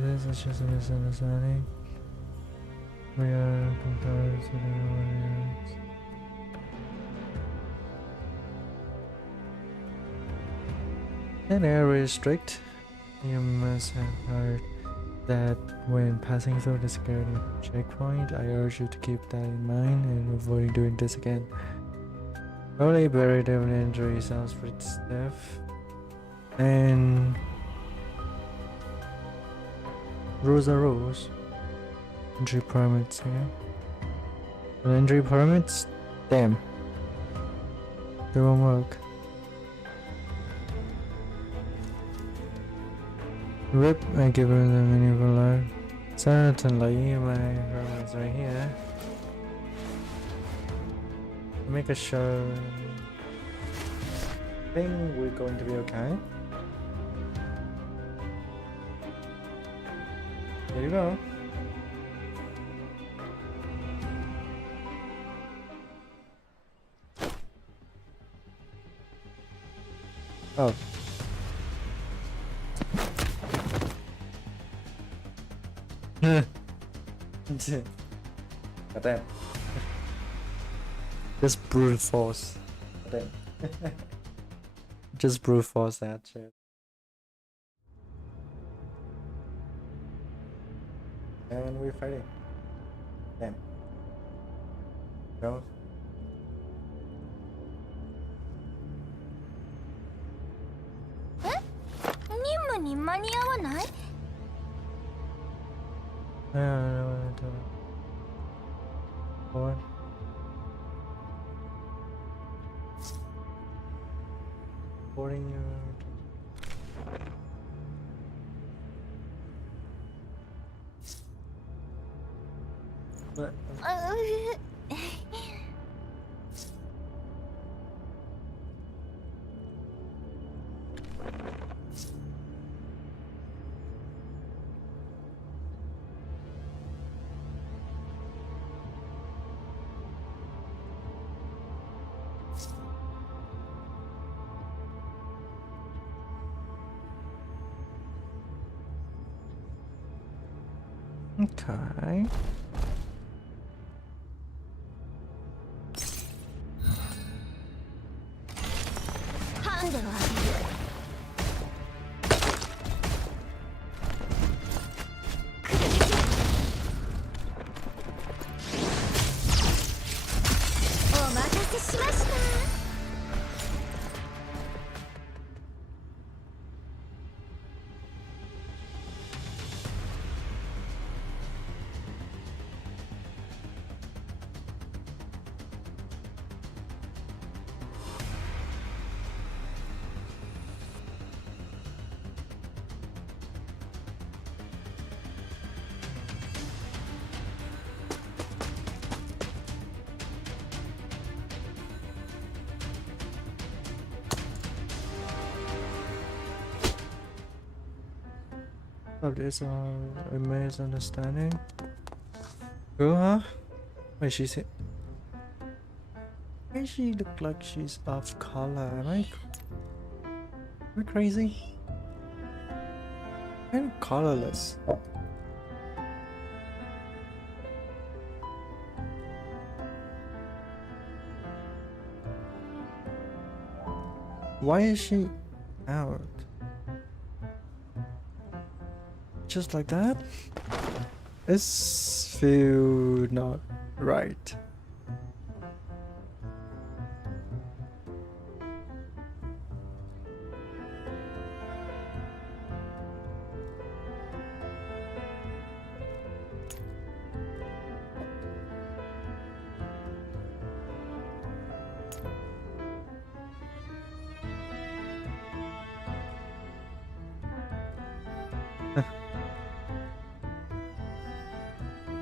this is just a misunderstanding. We are compared to the audience. An area is strict. You must have heard that when passing through the security checkpoint. I urge you to keep that in mind and avoid doing this again. Probably buried of an injury sounds pretty stiff. And rules are rules. Entry permits here. Yeah. Entry permits? Damn. They won't work. Rip, I give her the meaningful life. Certainly, my permits right here. Make a show. I think we're going to be okay. There you go. Oh. God damn. Just brute force. God damn. Just brute force that shit. And we're fighting. Damn. Go. Forward. Boarding your. What? Okay. of this are a misunderstanding. Girl, huh? Wait, she's here. Why does she look like she's off color? Am I crazy? I'm colorless. Why is she out? Just like that? This feels not right.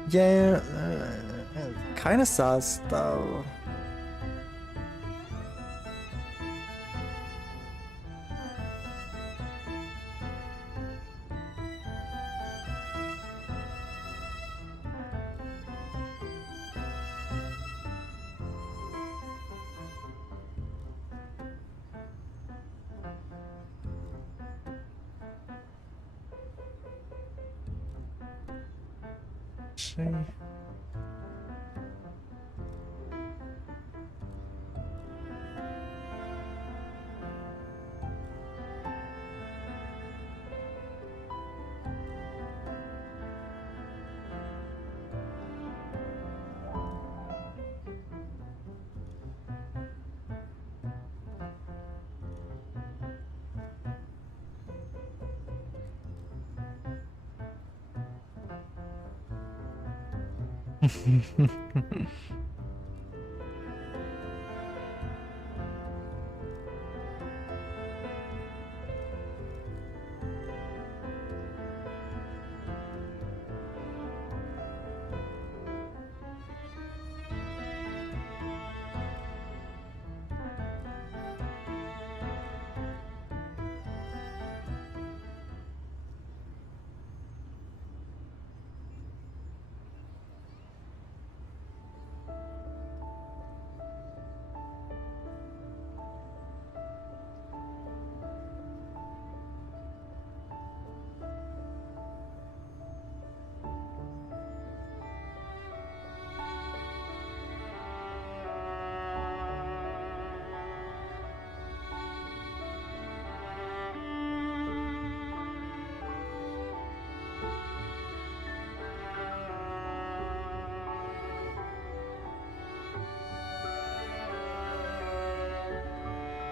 Yeah, kind of sus though. See.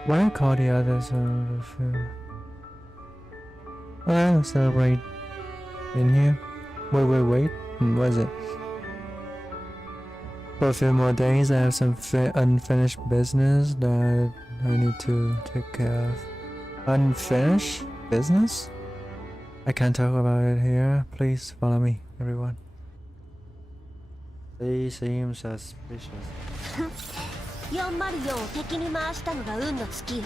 Why call the others out of the film? I'll celebrate in here. Wait. What is it? For a few more days, I have some unfinished business that I need to take care of. Unfinished business? I can't talk about it here. Please follow me, everyone. They seem suspicious. 404を敵に回したのが運の尽きよ。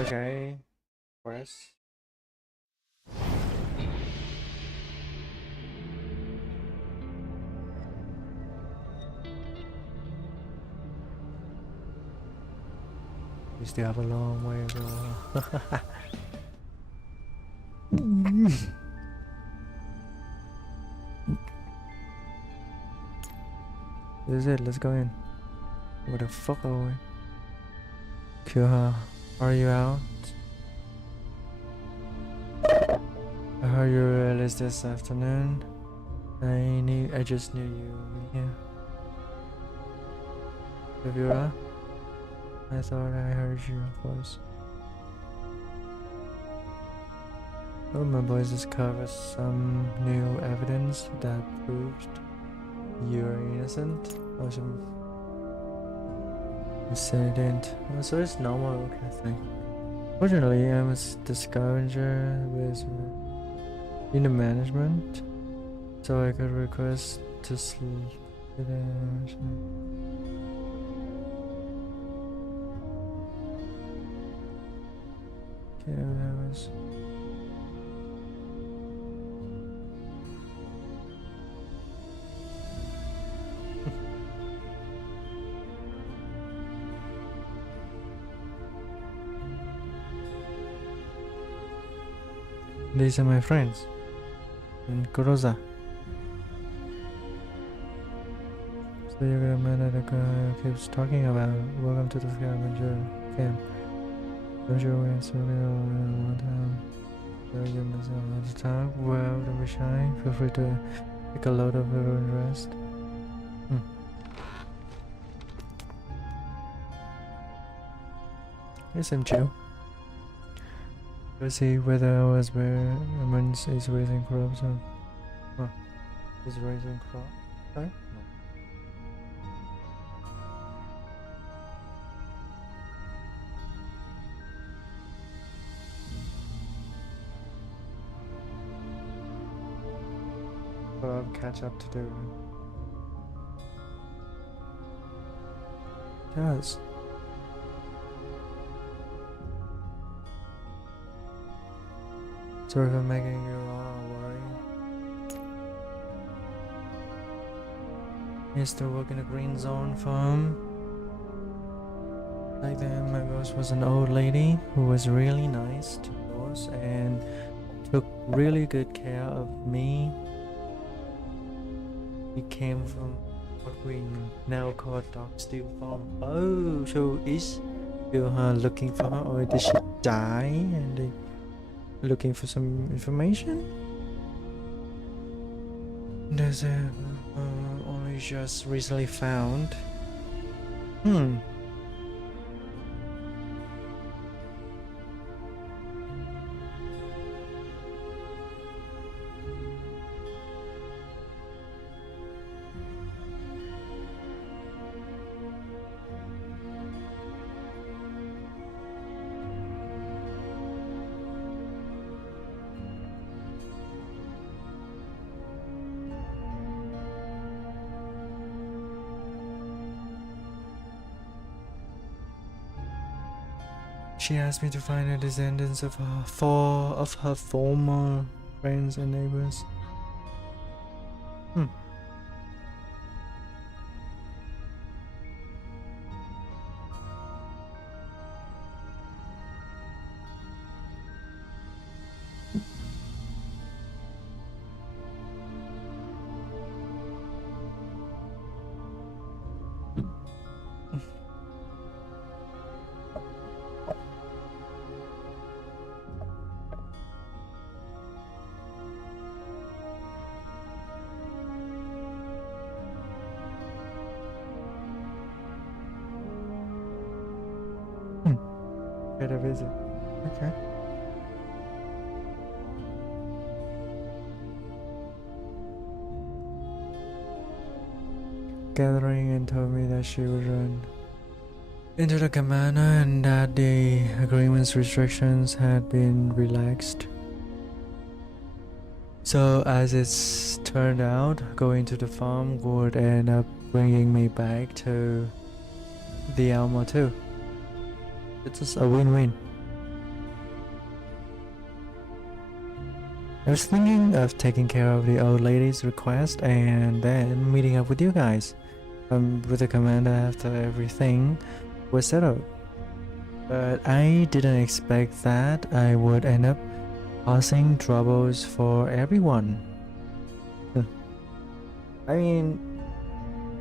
Okay. Press. We still have a long way to go. This is it, let's go in. Where the fuck are we? Kyoha, are you out? I heard you released this afternoon. I just knew you were here. Vivura? I thought I heard your voice. Oh, my boys discovered some new evidence that proved you're innocent. Oh, some incident. Oh, so it's normal, I think. Fortunately, I'm the scavenger with in the management, so I could request to sleep. caregivers. These are my friends. And Kurosa. So you're gonna man that the guy keeps talking about. Welcome to the scavenger camp. Don't you wait so one time. So you miss a lot of time. Well, don't be shy. Feel free to take a load of your own rest. Yes, I'm chill. Let's see whether I was where Amans is raising crops or is raising crops. Sorry? No. But I'll catch up to do. Yes. Sorry for making you all worry. He's still working a green zone farm. Like then my boss was an old lady who was really nice to us and took really good care of me. He came from what we now call Dog Steel Farm. Oh, so is you looking for her or did she die and they looking for some information? There's a only just recently found. She asked me to find the descendants of four of her former friends and neighbors. Get a visit. Okay. Gathering and told me that she would run into the commander and that the agreement's restrictions had been relaxed. So as it's turned out, going to the farm would end up bringing me back to the Alma too. It's a win-win. I was thinking of taking care of the old lady's request and then meeting up with you guys. With the commander after everything was settled. But I didn't expect that I would end up causing troubles for everyone. I mean,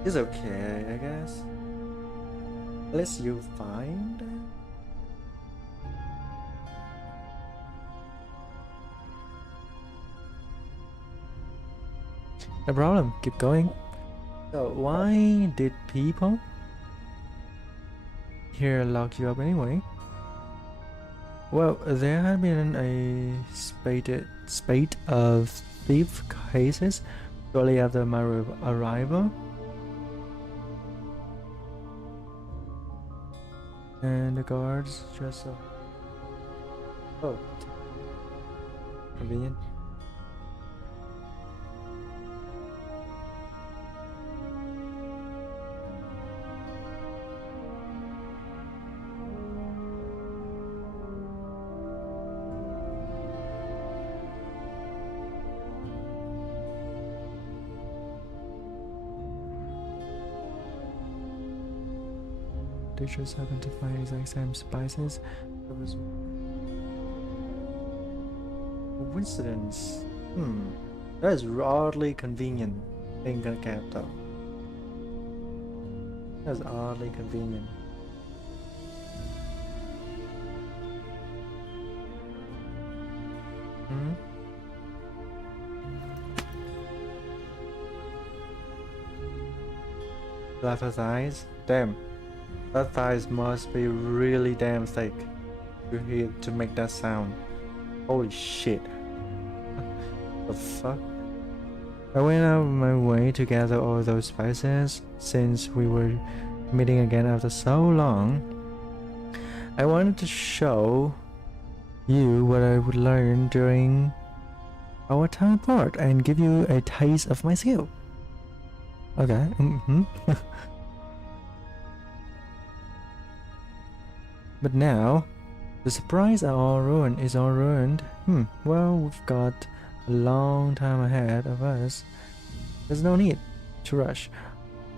it's okay, I guess. Unless you find it. No problem, keep going. So why did people here lock you up anyway? Well, there had been a spate of thief cases shortly after my arrival. And the guards just so... Oh. Convenient. they just happen to find exact same spices. It was coincidence. That is oddly convenient in a cab though. That's oddly convenient. Left thighs? Damn. That thighs must be really damn thick to make that sound. Holy shit. The fuck? I went out of my way to gather all those spices since we were meeting again after so long. I wanted to show you what I would learn during our time apart and give you a taste of my skill. Okay. But now, the surprise is all ruined. Well, we've got a long time ahead of us. There's no need to rush.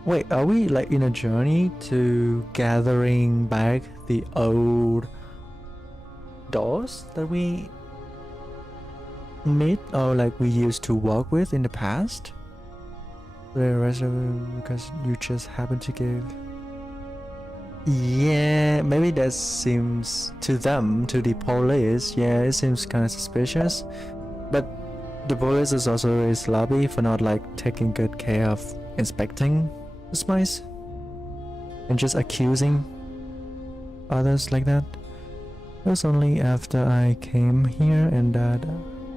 Wait, are we like in a journey to gathering back the old dolls that we met or like we used to work with in the past? The rest of it because you just happen to give. Yeah, maybe that seems to them, to the police, yeah, it seems kind of suspicious. But the police is also very sloppy for not like taking good care of inspecting the spice and just accusing others like that. It was only after I came here and that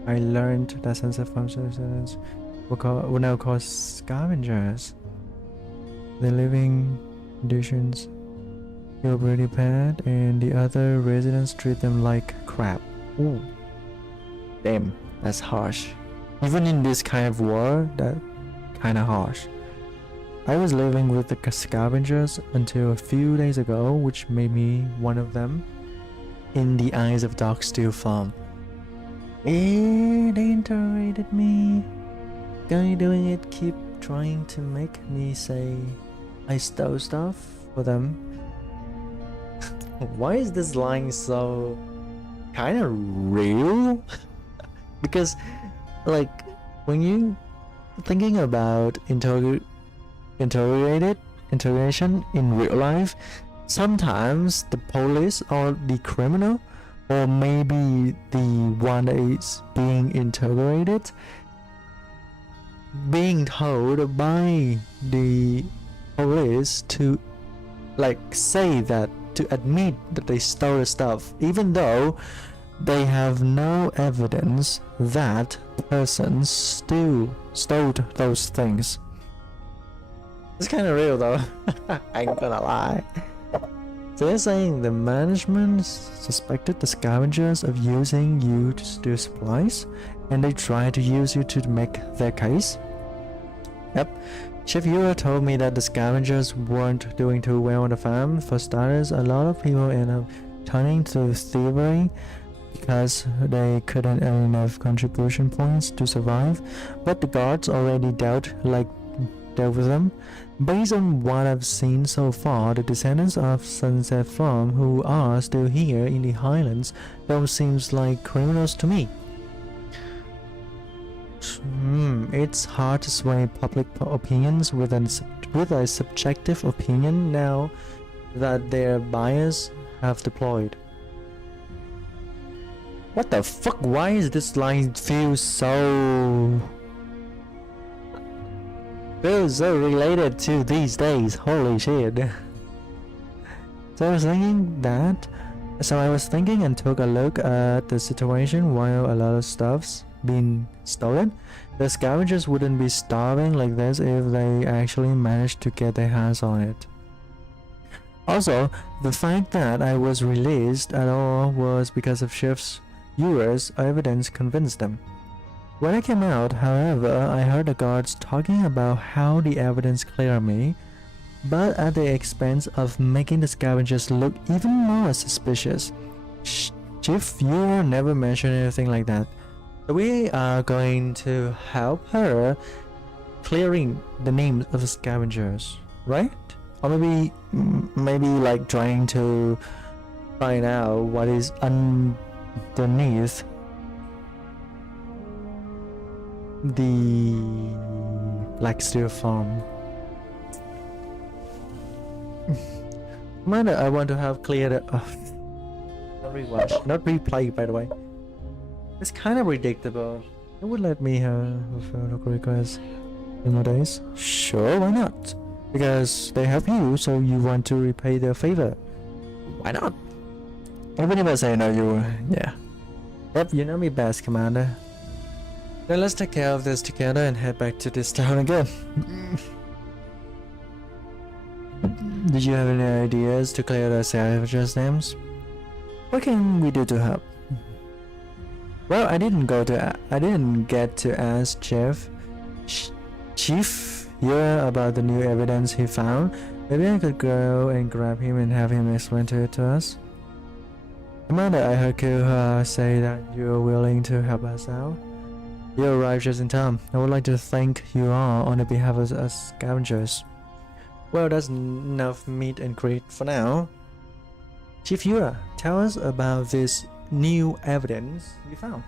I learned that sensitive functions were now called scavengers. The living conditions feel pretty bad and the other residents treat them like crap. Ooh. Damn, that's harsh. Even in this kind of war, that kinda harsh. I was living with the scavengers until a few days ago, which made me one of them in the eyes of Dark Steel Farm. They interrogated me. Guy doing it keep trying to make me say I stole stuff for them. Why is this line so kind of real? Because like when you thinking about interrogation in real life, sometimes the police or the criminal or maybe the one that is being interrogated being told by the police to like say that, to admit that they stole the stuff even though they have no evidence that person stole those things. It's kind of real though. I ain't gonna lie. So they're saying the management suspected the scavengers of using you to steal supplies and they tried to use you to make their case. Yep. Chef Yura told me that the scavengers weren't doing too well on the farm. For starters, a lot of people end up turning to thievery because they couldn't earn enough contribution points to survive, but the guards already dealt with them. Based on what I've seen so far, the descendants of Sunset Farm who are still here in the Highlands don't seem like criminals to me. It's hard to sway public opinions with a subjective opinion now that their bias have deployed. What the fuck? Why is this line feel so related to these days? Holy shit. So I was thinking and took a look at the situation. While a lot of stuff's been stolen, the scavengers wouldn't be starving like this if they actually managed to get their hands on it. Also, the fact that I was released at all was because of Chef Yura's evidence convinced them. When I came out, however, I heard the guards talking about how the evidence cleared me, but at the expense of making the scavengers look even more suspicious. Chef Yura never mentioned anything like that. We are going to help her clearing the names of the scavengers, right? Or maybe like trying to find out what is underneath the black steel farm. Commander, I want to have cleared it. Not rewatch, not replay, by the way. It's kind of predictable. It would let me have a local request in my days. Sure, why not? Because they help you, so you want to repay their favor. Why not? Even if I say no, yeah. Yep, you know me best, Commander. Then let's take care of this together and head back to this town again. Did you have any ideas to clear the salvagers' names? What can we do to help? Well, I didn't get to ask Chief Yura about the new evidence he found. Maybe I could go and grab him and have him explain it to us. Commander, I heard Kuha say that you're willing to help us out. You arrived just in time. I would like to thank you all on the behalf of us scavengers. Well, that's enough meet and greet for now. Chief Yura, tell us about this new evidence you found.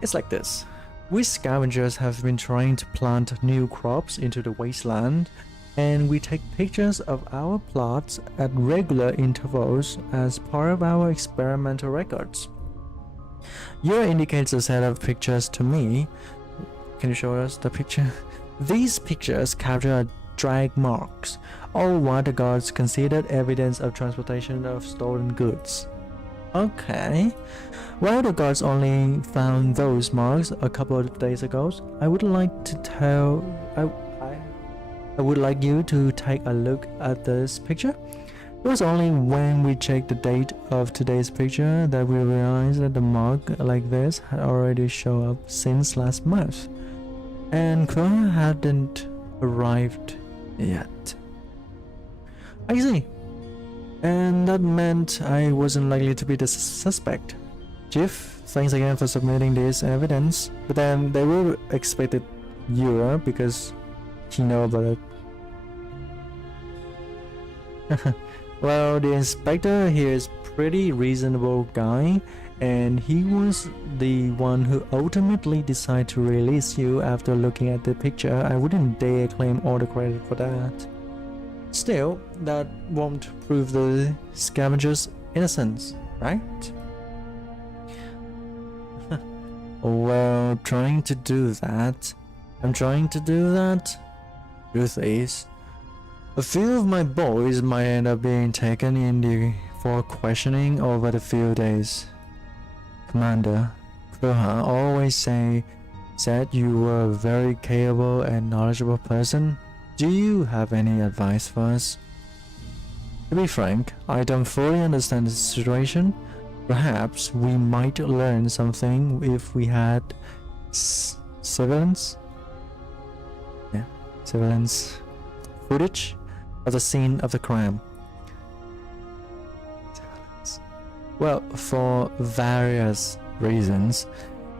It's like this. We scavengers have been trying to plant new crops into the wasteland, and we take pictures of our plots at regular intervals as part of our experimental records. Yura indicates a set of pictures to me. Can you show us the picture? These pictures capture drag marks, all while the guards considered evidence of transportation of stolen goods. Okay. While the guards only found those marks a couple of days ago, I would like you to take a look at this picture. It was only when we checked the date of today's picture that we realized that the mark like this had already shown up since last month, and Kura hadn't arrived yet. I see. And that meant I wasn't likely to be the suspect. Chief, thanks again for submitting this evidence, but then they will expect Yura because he know about it. Well, the inspector here is pretty reasonable guy, and he was the one who ultimately decided to release you after looking at the picture. I wouldn't dare claim all the credit for that. Still, that won't prove the scavenger's innocence, right? Well, trying to do that. Truth is, a few of my boys might end up being taken in for questioning over the few days. Commander, Kruha always said you were a very capable and knowledgeable person. Do you have any advice for us? To be frank, I don't fully understand the situation. Perhaps we might learn something if we had surveillance footage of the scene of the crime. Well, for various reasons,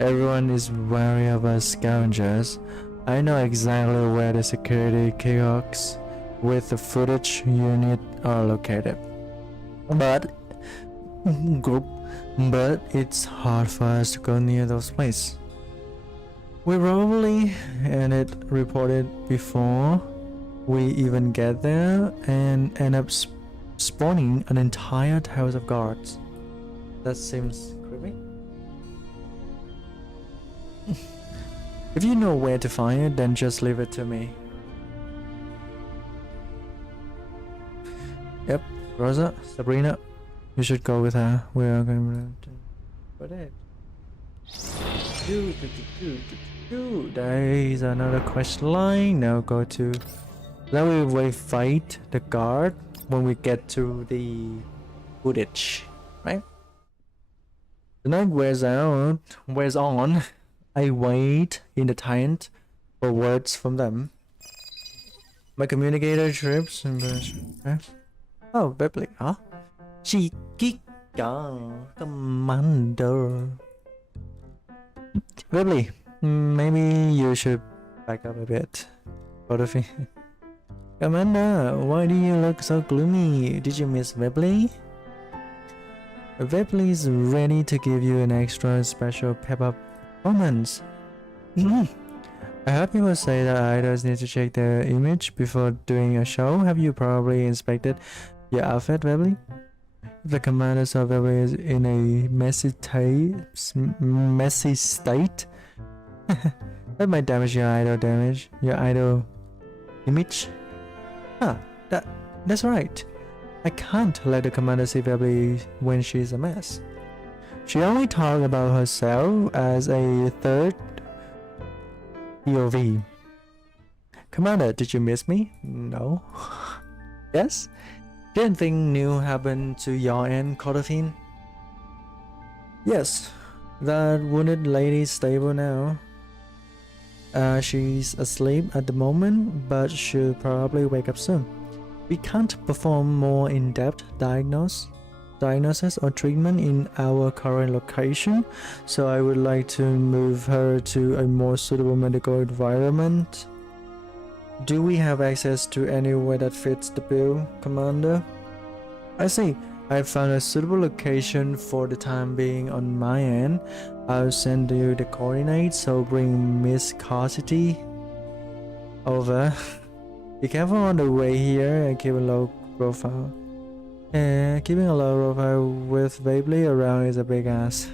everyone is wary of us scavengers. I know exactly where the security kiosks with the footage unit are located. But it's hard for us to go near those places. We probably had it reported before we even get there and end up spawning an entire house of guards. That seems creepy. If you know where to find it, then just leave it to me. Yep, Rosa, Sabrina, you should go with her. We are going to... What it? There is another quest line. Now go to... Then we will fight the guard when we get to the footage, right? The night wears on. I wait in the tent for words from them. My communicator trips and oh, Beverly, huh? Commander. Beverly, maybe you should back up a bit. Photography. Commander, why do you look so gloomy? Did you miss Webley? Webley is ready to give you an extra special pep-up performance. I heard people say that idols need to check their image before doing a show. Have you probably inspected your outfit, Webley? If the commander saw Webley is in a messy state, that might damage your idol image. Ah, that's right. I can't let the commander see Webley when she's a mess. She only talked about herself as a third POV. Commander, did you miss me? No. Yes? Did anything new happen to your end, Codafine? Yes. That wounded lady's stable now. She's asleep at the moment, but she'll probably wake up soon. We can't perform more in-depth diagnosis or treatment in our current location, so I would like to move her to a more suitable medical environment. Do we have access to anywhere that fits the bill, Commander? I see. I found a suitable location for the time being on my end. I'll send you the coordinates, so bring Miss Cassidy over. Be careful on the way here and keep a low profile. Keeping a low profile with Webley around is a big ass.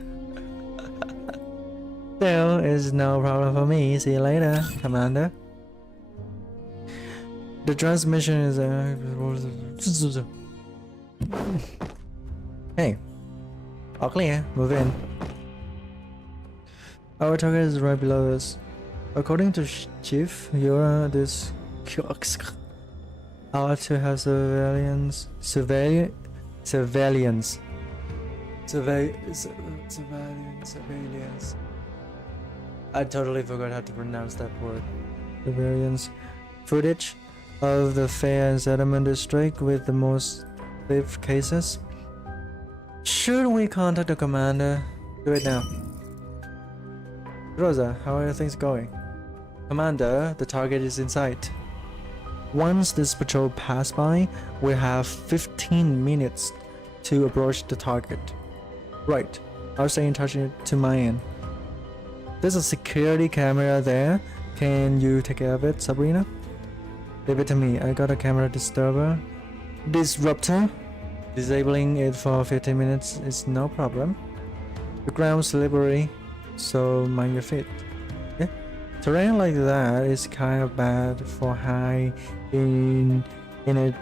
Still, it's no problem for me. See you later, Commander. The transmission is Hey, all clear. Move in. Our target is right below us. According to Chief, you're this ought to have surveillance. I totally forgot how to pronounce that word. Surveillance footage of the Fair and Settlement District with the most live cases. Should we contact the commander? Do it now. Rosa, how are things going? Commander, the target is in sight. Once this patrol passes by, we have 15 minutes to approach the target. Right, I'll stay in touch to my end. There's a security camera there. Can you take care of it, Sabrina? Leave it to me. I got a camera disruptor. Disabling it for 15 minutes is no problem. The ground's slippery, so mind your feet. Yeah? Terrain like that is kind of bad for high inertia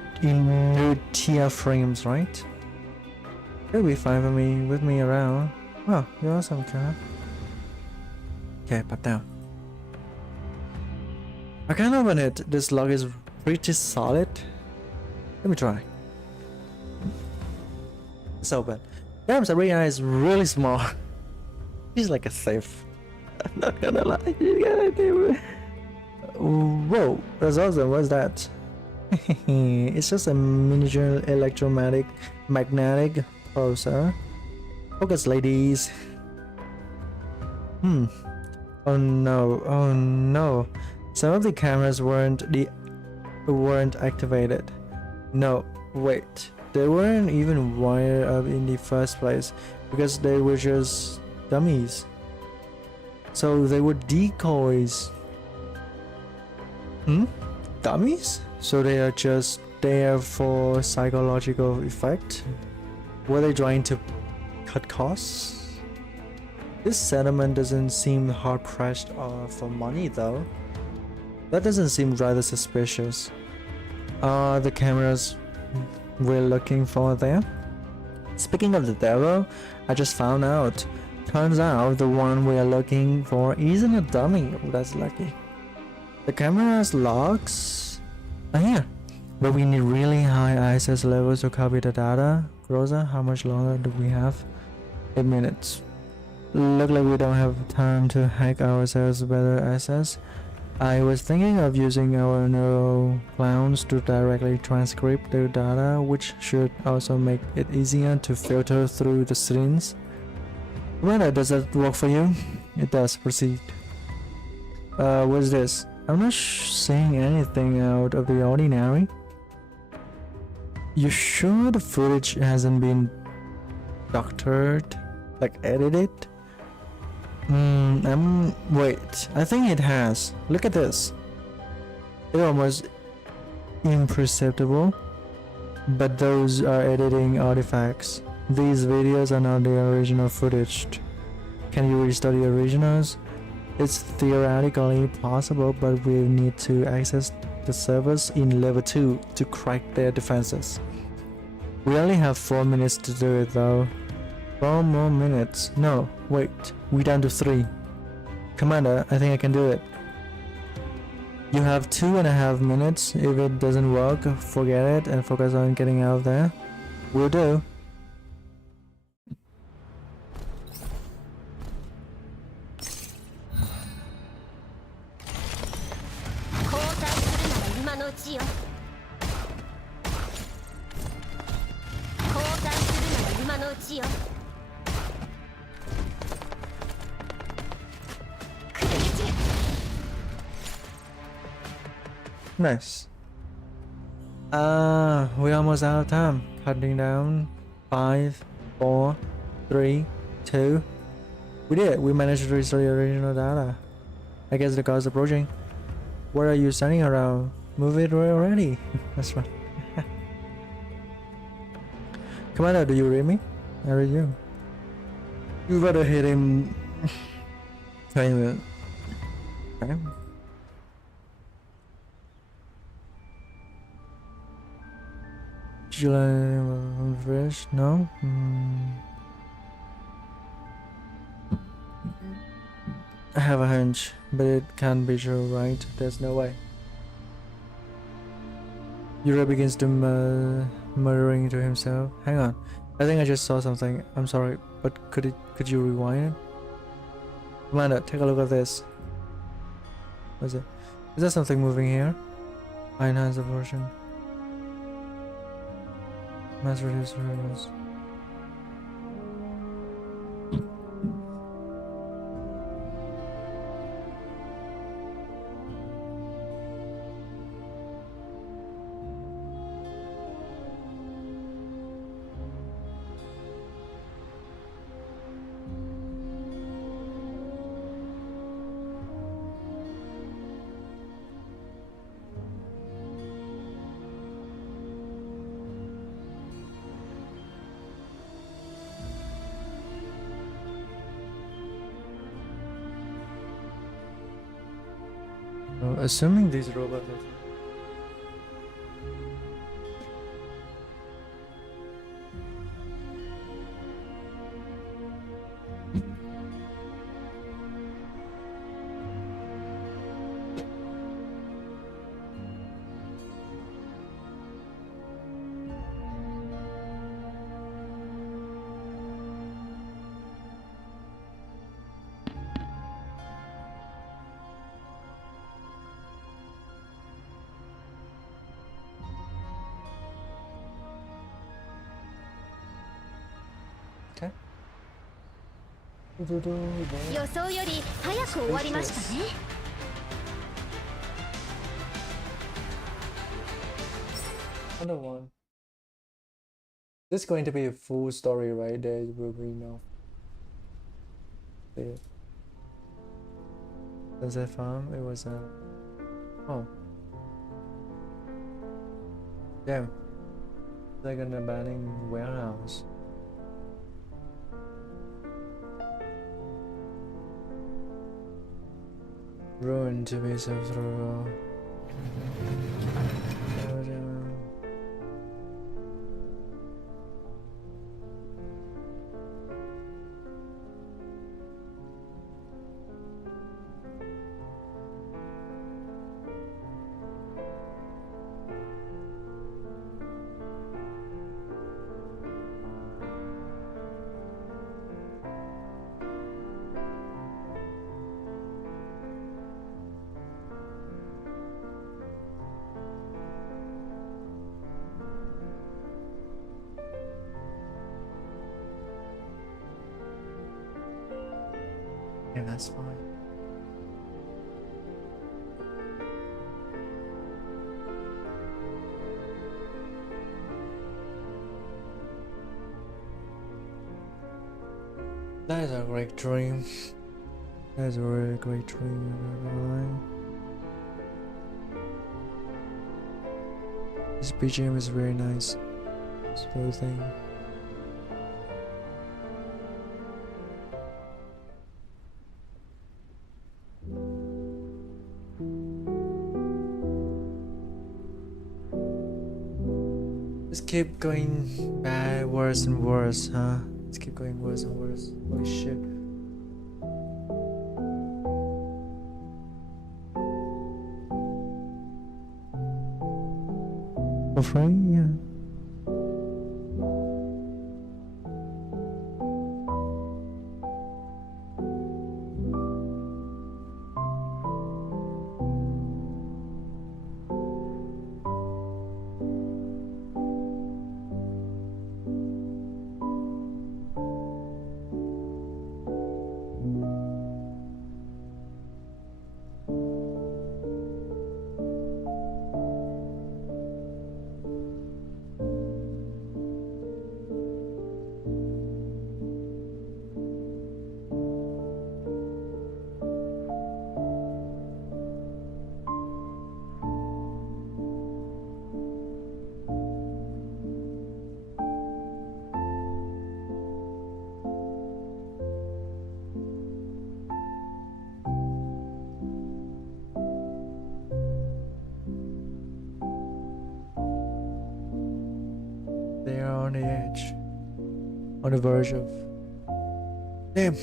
frames, right? It'll be fine for me with me around. Wow, you're awesome, car. Okay, pop down. I can't open it. This lock is pretty solid. Let me try. It's open. Damn, Sabrina is really small. She's like a thief. I'm not gonna lie. Whoa, that's awesome. What's that? It's just a miniature magnetic pulsar. Focus, ladies. Oh no. Some of the cameras weren't activated. No, wait. They weren't even wired up in the first place because they were just dummies. So they were decoys. Dummies? So they are just there for psychological effect? Were they trying to cut costs? This settlement doesn't seem hard pressed for money though. That doesn't seem rather suspicious. Are the cameras we're looking for there? Speaking of the devil, I just found out. Turns out the one we are looking for isn't a dummy. Oh, that's lucky. The camera's logs are here, but we need really high access levels to copy the data. Rosa, how much longer do we have? 8 minutes. Look like we don't have time to hack ourselves better access. I was thinking of using our neural clowns to directly transcribe the data, which should also make it easier to filter through the scenes. Well, does that work for you? It does. Proceed. What's this? I'm not seeing anything out of the ordinary. You sure the footage hasn't been doctored, like edited? Wait, I think it has. Look at this. It's almost imperceptible, but those are editing artifacts. These videos are not the original footage. Can you restore the originals? It's theoretically possible, but we need to access the servers in level 2 to crack their defenses. We only have 4 minutes to do it though. 4 more minutes. No, wait, we down to 3. Commander, I think I can do it. You have 2.5 minutes. If it doesn't work, forget it and focus on getting out of there. Will do. Nice. We're almost out of time. Cutting down. 5, 4, 3, 2. We did. We managed to restore the original data. I guess the car is approaching. What are you standing around? Move it already. That's right. Commander, do you read me? I read you. You better hit him. Wait a minute. Okay. July fresh? No? I have a hunch, but it can't be true, right? There's no way. Yura begins to muttering to himself. Hang on. I think I just saw something. I'm sorry, but could you rewind it? Commander, take a look at this. What is it? Is there something moving here? Enhance the version. Mass reduce levels. Assuming these robots are okay. 予想より早く終わりましたね。Another one. This is going to be a full story, right? There will be no. The Sunset Farm. It was a. Oh. Damn. Like an abandoned warehouse. Ruined to be so thorough. Yeah, that's fine. That is a great dream. That is a really great dream. This BGM is very nice. Smoothing. Just keep going bad, worse and worse, huh? Just keep going worse and worse. Holy shit. Afraid? Yeah. They are on the edge. On the verge of... Damn.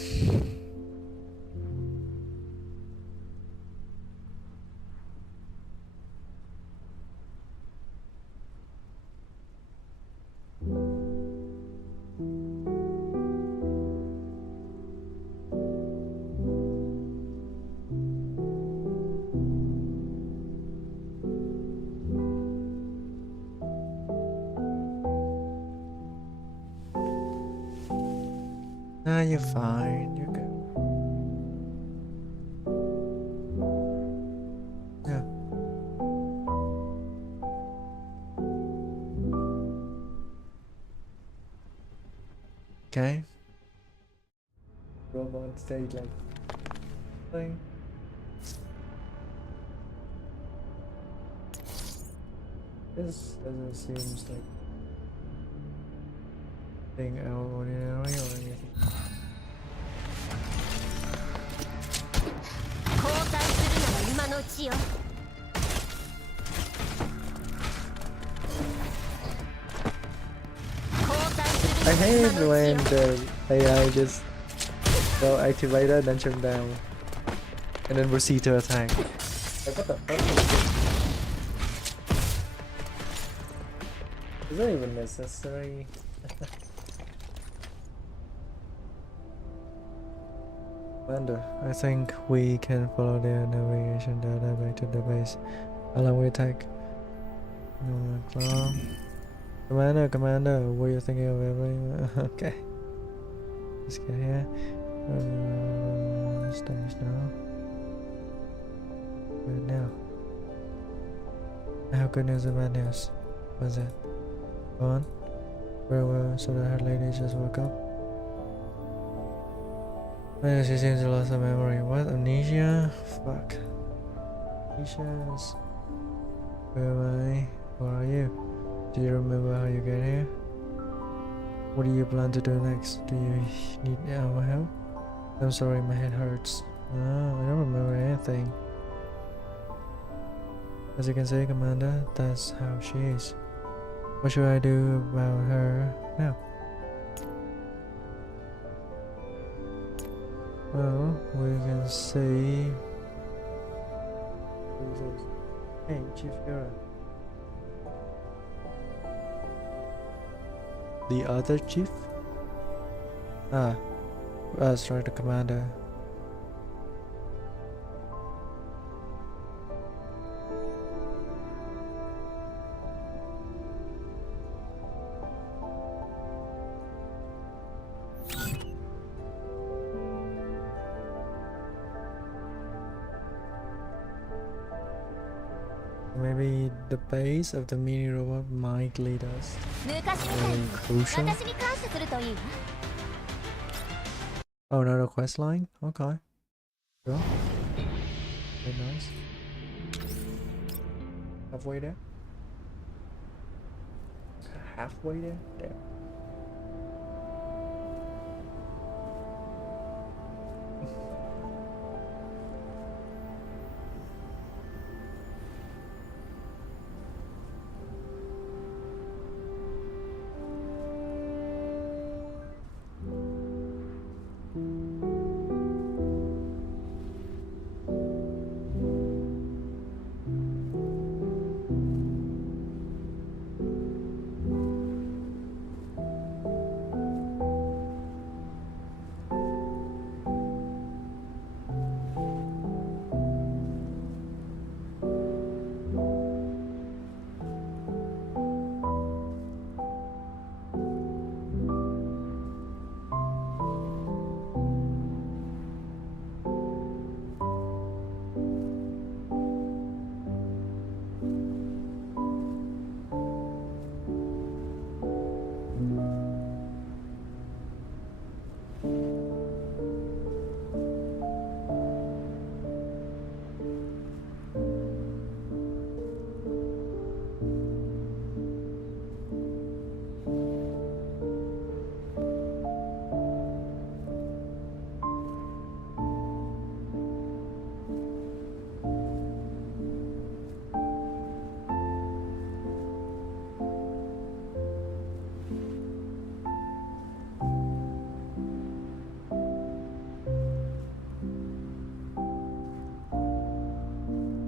Nah, you're fine. You're good. Yeah. Okay. Robot stay like thing. This doesn't seem like thing out of ordinary or anything. 交代するなら今のうちよ I hate when the AI just go activated then jump down and then proceed to attack. Like what the fuck is this? Is that even necessary? Commander, I think we can follow their navigation data back to the base. How long will it take? Commander, were you thinking of everything? Okay. Let's get here. Stage now. Good now. I have good news and bad news. What's it? Go on. Very well, so the head lady just woke up. She seems to lose her memory. What? Amnesia? Fuck. Amnesia's. Where am I? Where are you? Do you remember how you get here? What do you plan to do next? Do you need our help? I'm sorry, my head hurts. No, I don't remember anything. As you can see, Commander, that's how she is. What should I do about her now? Well, we can see... Who's this? Hey, Chief Yura. The other chief? Ah, that's right, the commander. Maybe the base of the mini robot might lead us. 昔みたいに私に感謝するといいわ Oh, another quest line? Okay. Sure. Very nice. Halfway there? Halfway there? Damn.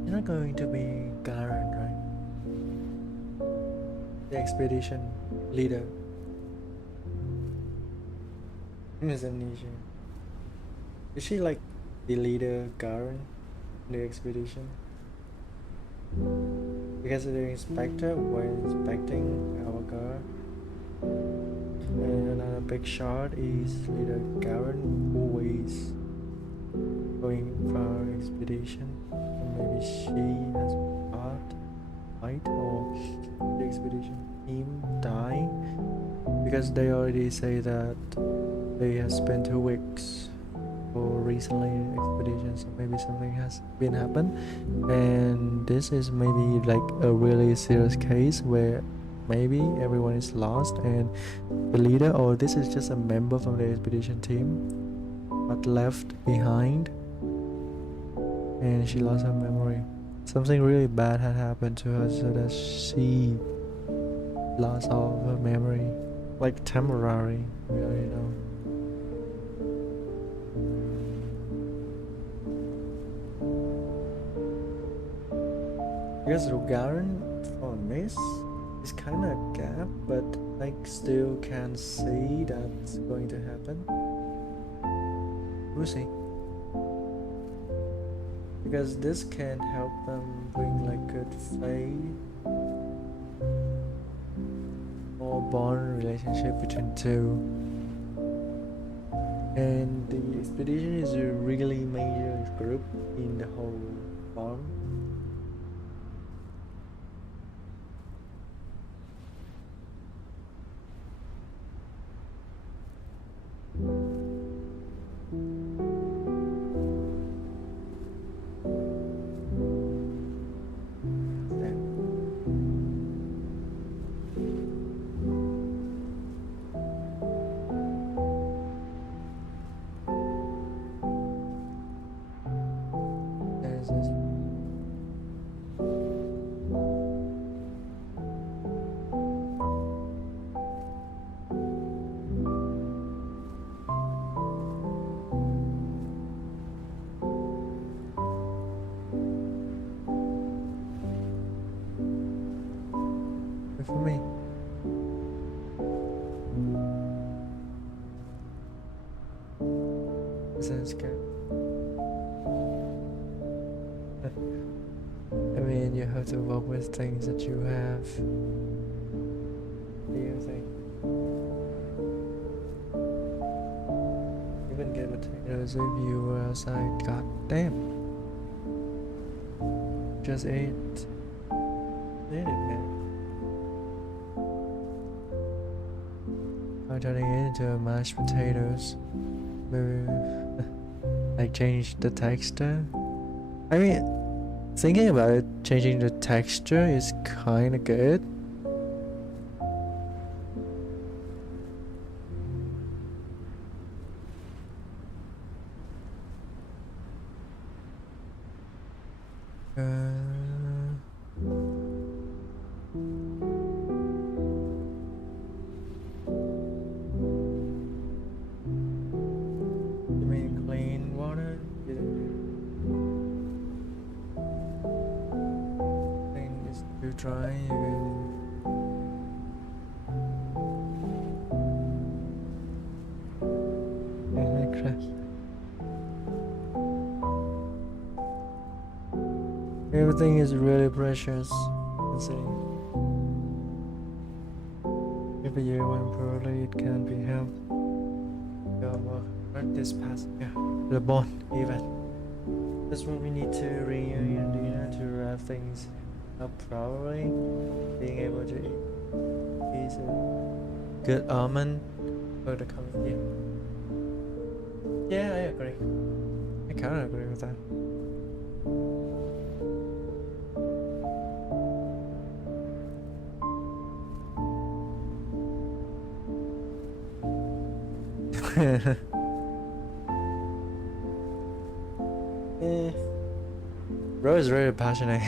You're not going to be Garen, right? The expedition leader. Is amnesia. Is she like the leader Garen in the expedition? Because the inspector was inspecting our car. And another big shot is leader Garen always going for expedition. And maybe she has fight or the expedition team die. Because they already say that they have spent 2 weeks for recently expedition, so maybe something has been happened, and this is maybe like a really serious case where maybe everyone is lost and the leader, or this is just a member from the expedition team but left behind and she lost her memory. Something really bad had happened to her so that she lost all of her memory, like temporary, we already know. Because Garen from this is kinda a gap, but like still can see that's going to happen. We'll see. Because this can help them bring like good faith or bond relationship between two. And the expedition is a really major group in the whole farm. For me. Sounds good. I mean, you have to work with things that you have. What do you think? Even get potatoes if you were outside. God damn. Just ate. Ate it, man. By turning it into mashed potatoes, maybe like change the texture. I mean, thinking about it, changing the texture is kind of good. You mean clean water? Thing is too dry. Everything is really precious. Let's see. If you went poorly, it can be helped. But this past the bond even. That's what we need to reunion, to wrap things up properly. Being able to eat is a good omen for the coming year. Yeah, I agree. I kind of agree with that. Bro is very passionate.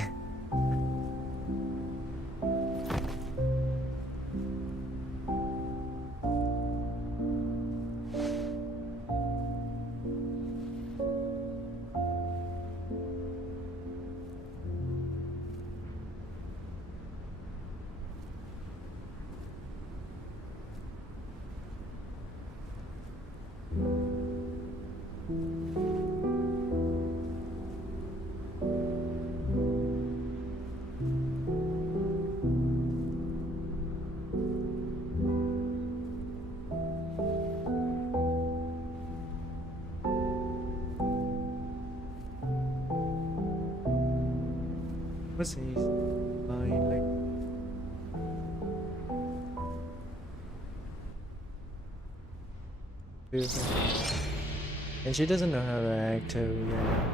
What's his mind like? And she doesn't know how to act too. Yeah,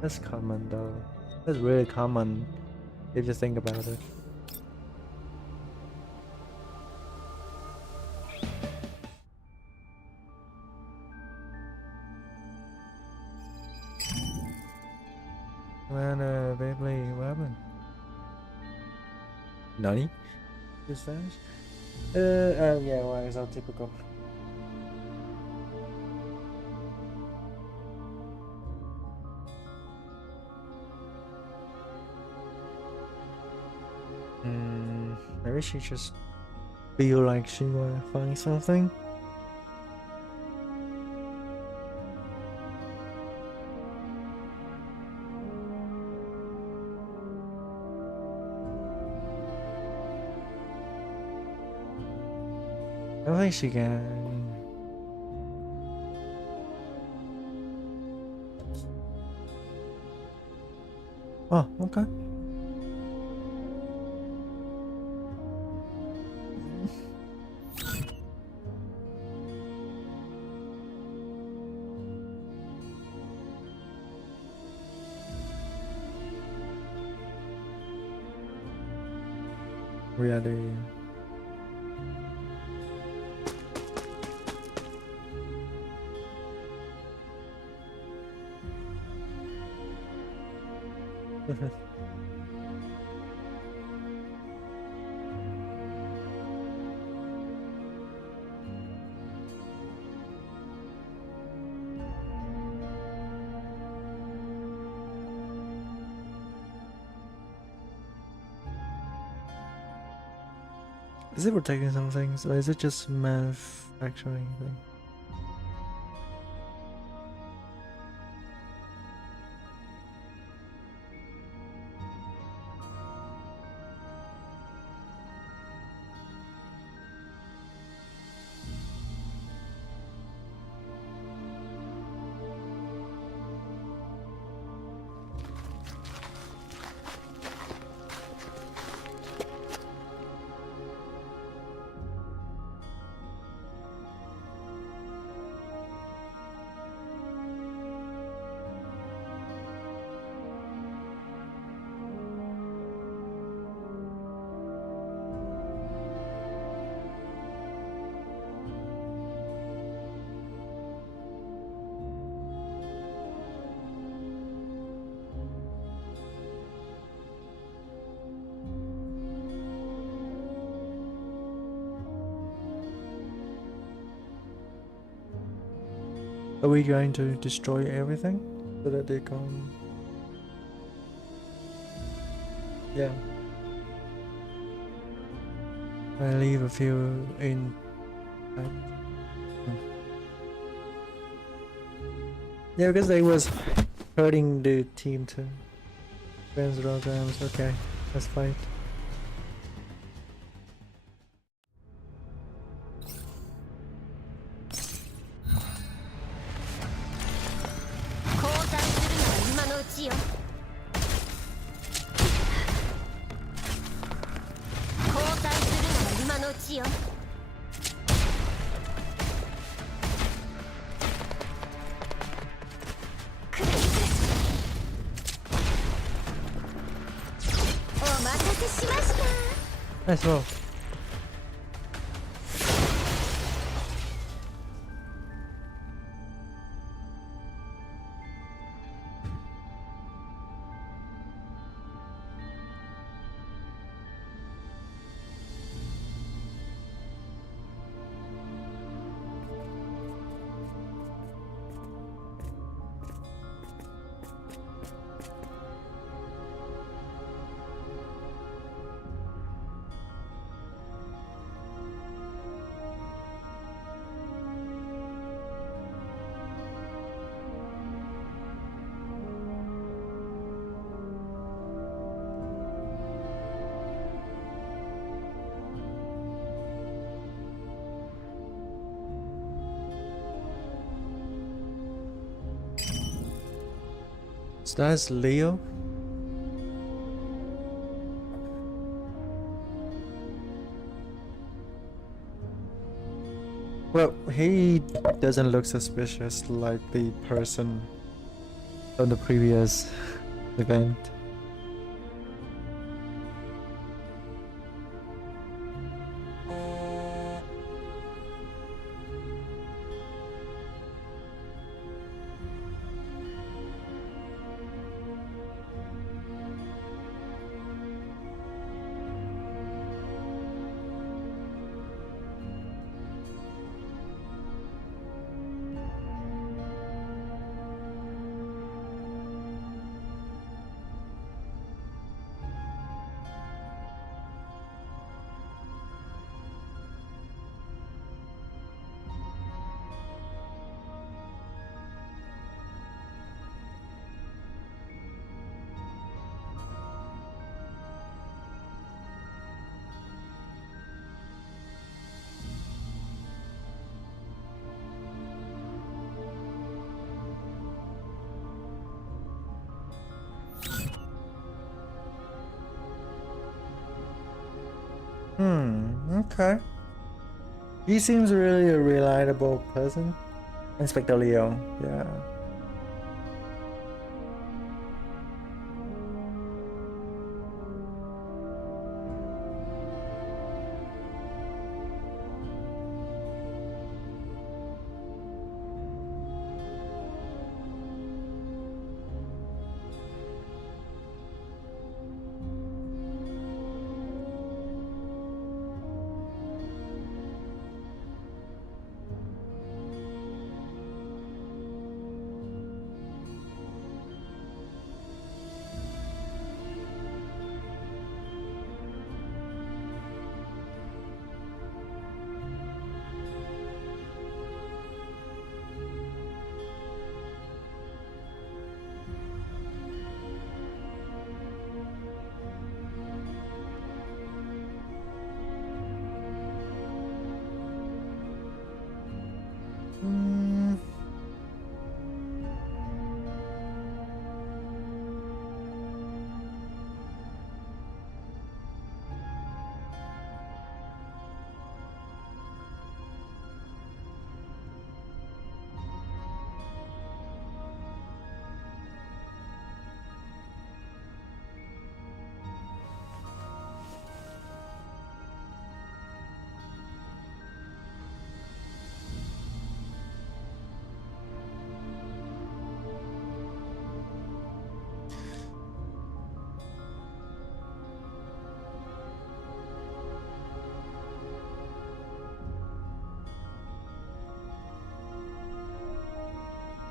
that's common though. That's really common if you think about it. Man, Beyblade weapon. Nani? Just vanished? Yeah, well, it's all typical. Maybe she just feel like she wanna find something. I don't think she can. Oh, okay. Really. Is it protecting some things, or is it just manufacturing thing? Are we going to destroy everything so that they can? Yeah. I leave a few in. Yeah, because they was hurting the team too. Fans programs. Okay, let's fight. 交代するなら今のうちよ。交代するなら今のうちよ。くれくれ。お待たせしました。 Nice roll. So that's Leo. Well, he doesn't look suspicious like the person on the previous event. Okay. He seems really a reliable person. Inspector Leo, yeah.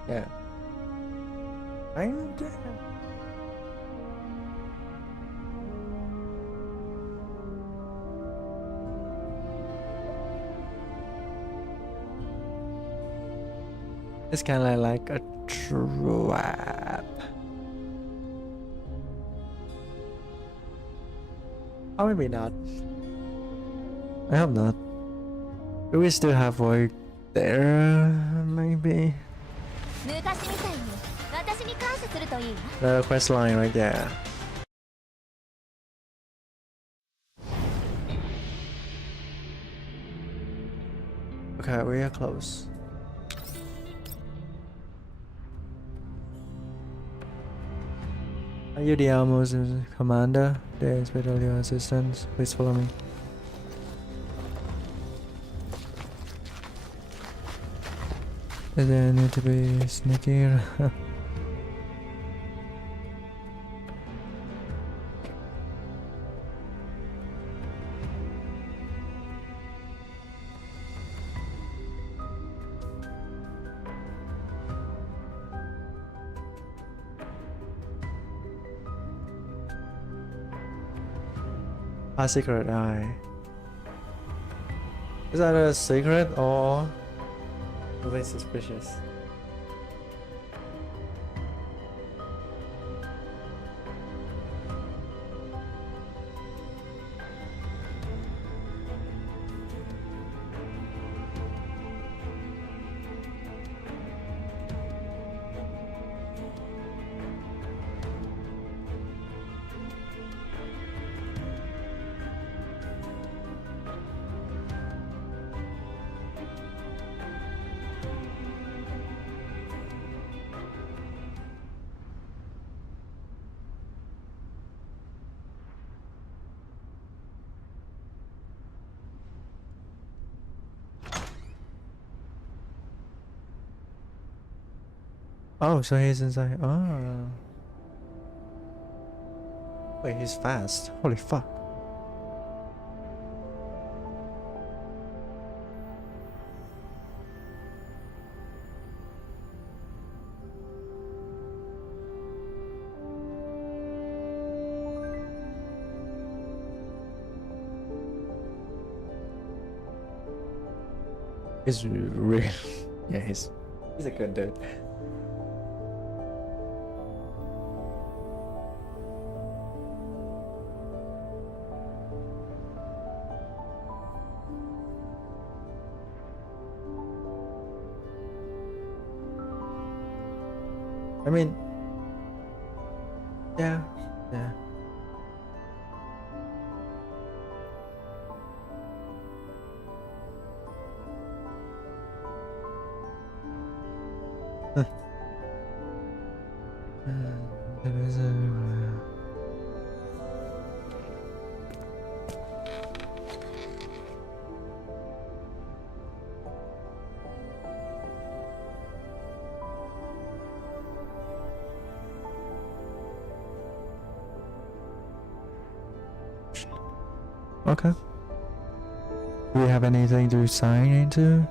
Yeah. Kinda. It's kind of like a trap. Or maybe not. I hope not. Do we still have work there? Maybe. 昔みたいに私に感謝するといいわ。 The quest line right there. Okay, we are close. Are you the Almost commander? There is with all your assistants. Please follow me. Is there need to be sneaky? A secret eye. Is that a secret or really suspicious? Oh, so he's inside. Oh. Wait, he's fast. Holy fuck. He's real. Yeah, he's a good dude. I mean, yeah, yeah. Okay. Do we have anything to sign into?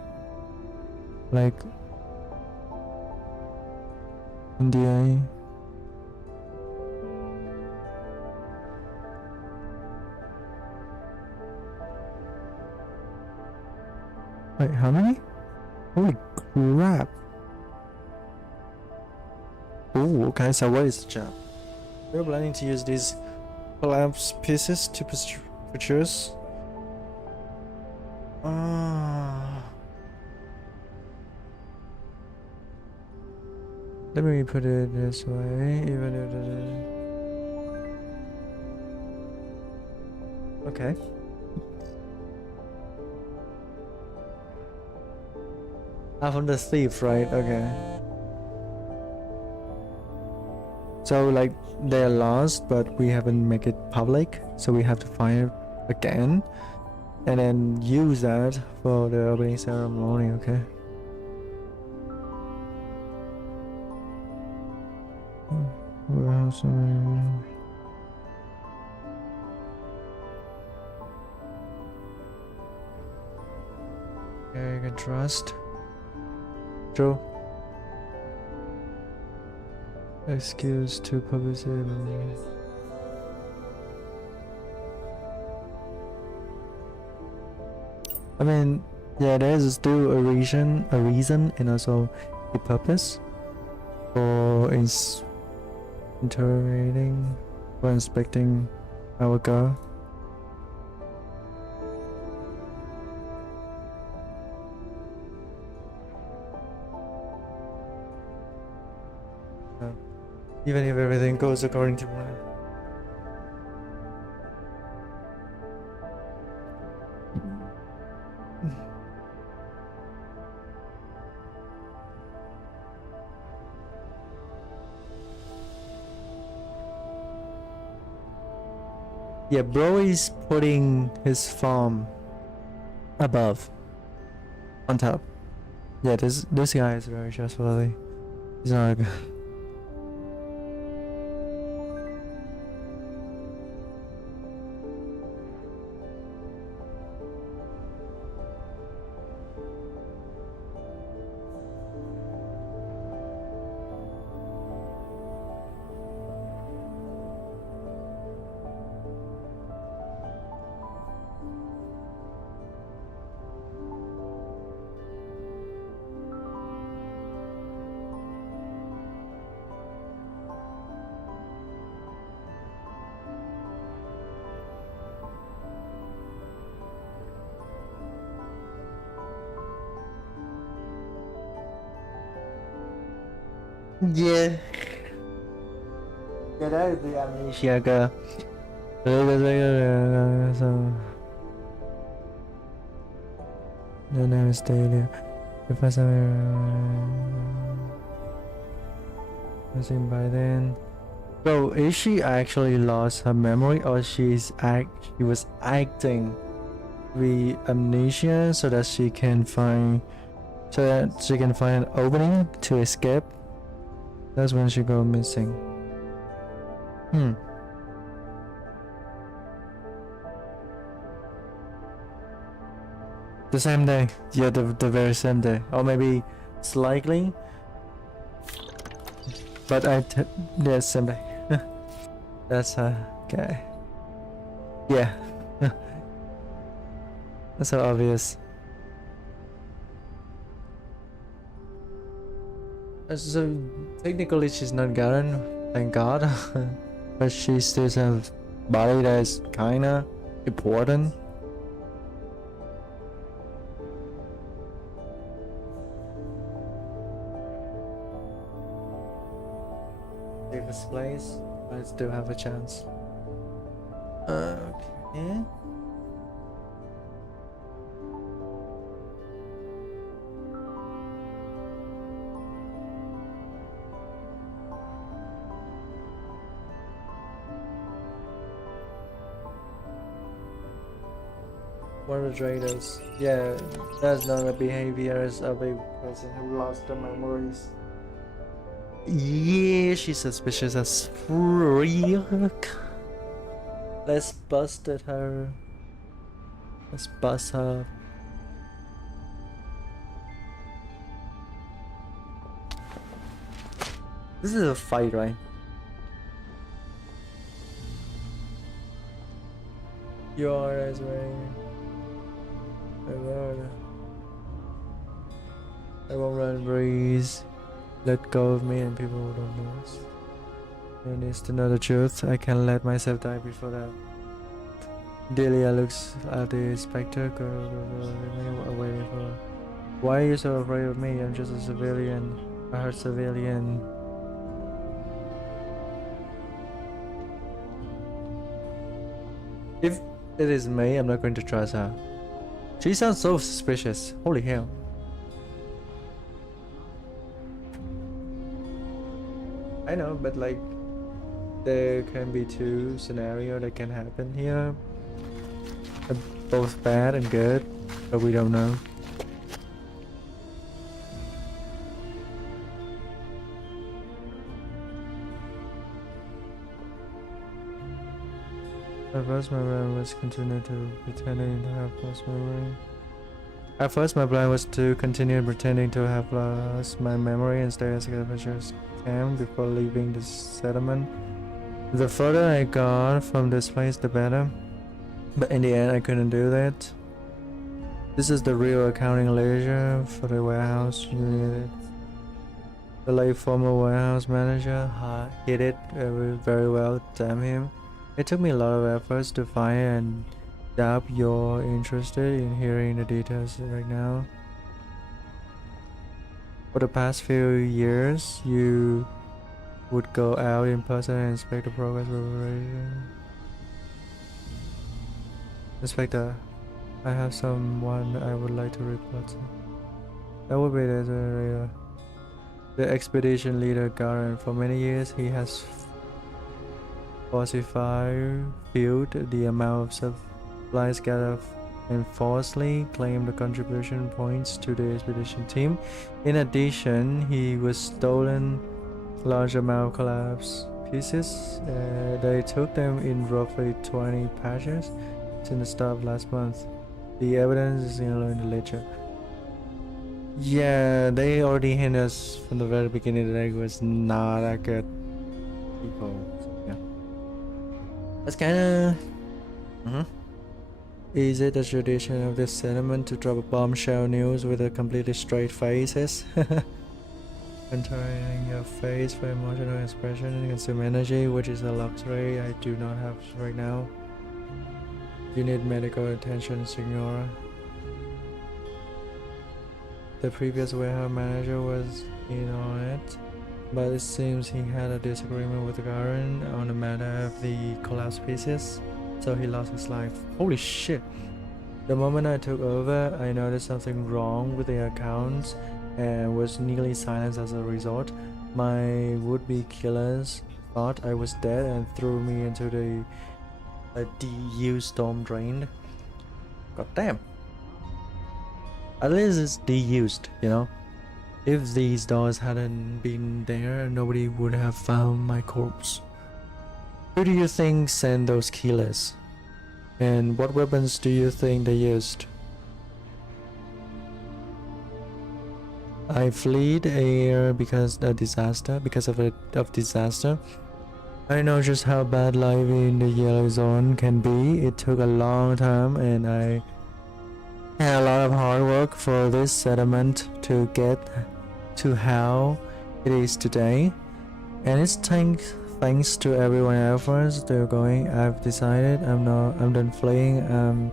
Like NDA? Wait, how many? Holy crap. Oh, okay, so what is the job? We're planning to use these collapse pieces to produce. Let me put it this way, even if it... Okay. From the thief, right? Okay. So like they're lost, but we haven't make it public, so we have to find it again, and then use that for the opening ceremony. Okay. Okay, you can trust. True. Excuse to publicity. I mean, yeah, there is still a reason, and also a purpose for interrogating, for inspecting our girl. Even if everything goes according to plan. Yeah, bro is putting his farm above, on top. Yeah, this guy is very trustworthy. He's not like yeah. Yeah, that is the amnesia girl. So the name is Delia. If I missing by then. So is she actually lost her memory, or she was acting the amnesia so that she can find an opening to escape? That's when she go missing. The same day. Yeah, the very same day. Or maybe slightly. But yeah, same day. That's okay. Yeah. That's so obvious. So technically she's not Garen, thank God. But she still has body that is kinda important. Safest place, I still have a chance. Okay. One of the traders. Yeah, that's not the behaviors of a person who lost their memories. Yeah, she's suspicious as freak. Let's bust at her. Let's bust her. This is a fight, right? You are as well. I won't run breeze. Let go of me and people who don't know us. Who needs to know the truth? I can't let myself die before that. Delia looks at the spectre. Waiting for her. Why are you so afraid of me? I'm just a civilian. I heard civilian. If it is me, I'm not going to trust her. She sounds so suspicious. Holy hell. I know, but like, there can be two scenarios that can happen here. They're both bad and good, but we don't know. At first, my plan was continue to pretending to have lost memory. At first, my plan was to continue pretending to have lost my memory and stay as good as camp before leaving the settlement. The further I got from this place, the better. But in the end, I couldn't do that. This is the real accounting ledger for the warehouse unit. The late former warehouse manager hit it very well, damn him. It took me a lot of efforts to find and doubt you're interested in hearing the details right now. For the past few years, you would go out in person and inspect the progress of operation. Inspector, I have someone I would like to report to. That would be the expedition leader Garen. For many years, he has falsified the amount of supplies gathered and falsely claimed the contribution points to the expedition team. In addition, he was stolen large amount of collapse pieces. They took them in roughly 20 patches since the start of last month. The evidence is in the ledger. Yeah, they already hinted us from the very beginning that it was not a good people. Yeah, that's kind of. Is it the tradition of this settlement to drop a bombshell news with a completely straight faces? Entering your face for emotional expression and consume energy, which is a luxury I do not have right now. You need medical attention, Signora. The previous warehouse manager was in on it, but it seems he had a disagreement with Garen on the matter of the collapsed pieces, so he lost his life. Holy shit! The moment I took over, I noticed something wrong with the accounts and was nearly silenced as a result. My would-be killers thought I was dead and threw me into the DU storm drain. God damn. At least it's de-used, you know. If these doors hadn't been there, nobody would have found my corpse. Who do you think sent those killers? And what weapons do you think they used? I fled here because of disaster. I know just how bad life in the yellow zone can be. It took a long time and I had a lot of hard work for this settlement to get to how it is today. And it's thanks to everyone's efforts they're going. I've decided I'm done fleeing.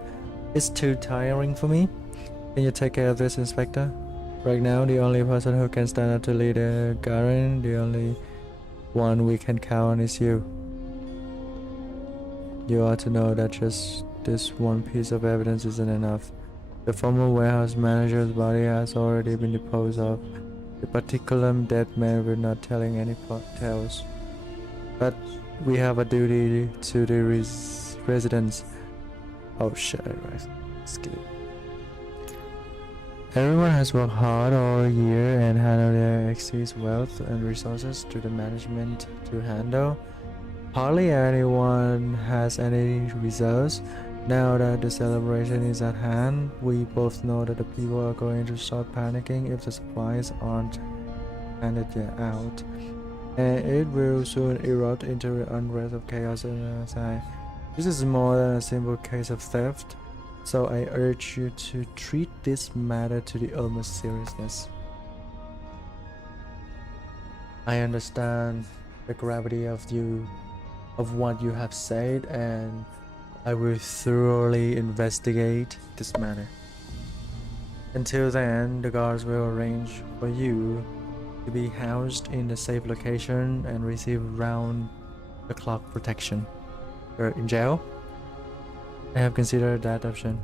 It's too tiring for me. Can you take care of this, Inspector? Right now, the only person who can stand up to leader Garen, the only one we can count on is you. You ought to know that just this one piece of evidence isn't enough. The former warehouse manager's body has already been disposed of. The particular dead man will not telling any tales. But we have a duty to the residents. Oh shit, right. Skip it. Everyone has worked hard all year and handled their excess wealth and resources to the management to handle. Hardly anyone has any reserves. Now that the celebration is at hand, we both know that the people are going to start panicking if the supplies aren't handed out. And it will soon erupt into unrest of chaos inside. This is more than a simple case of theft. So I urge you to treat this matter to the utmost seriousness. I understand the gravity of what you have said, and I will thoroughly investigate this matter. Until then, the guards will arrange for you to be housed in a safe location and receive round-the-clock protection. You're in jail? I have considered that option.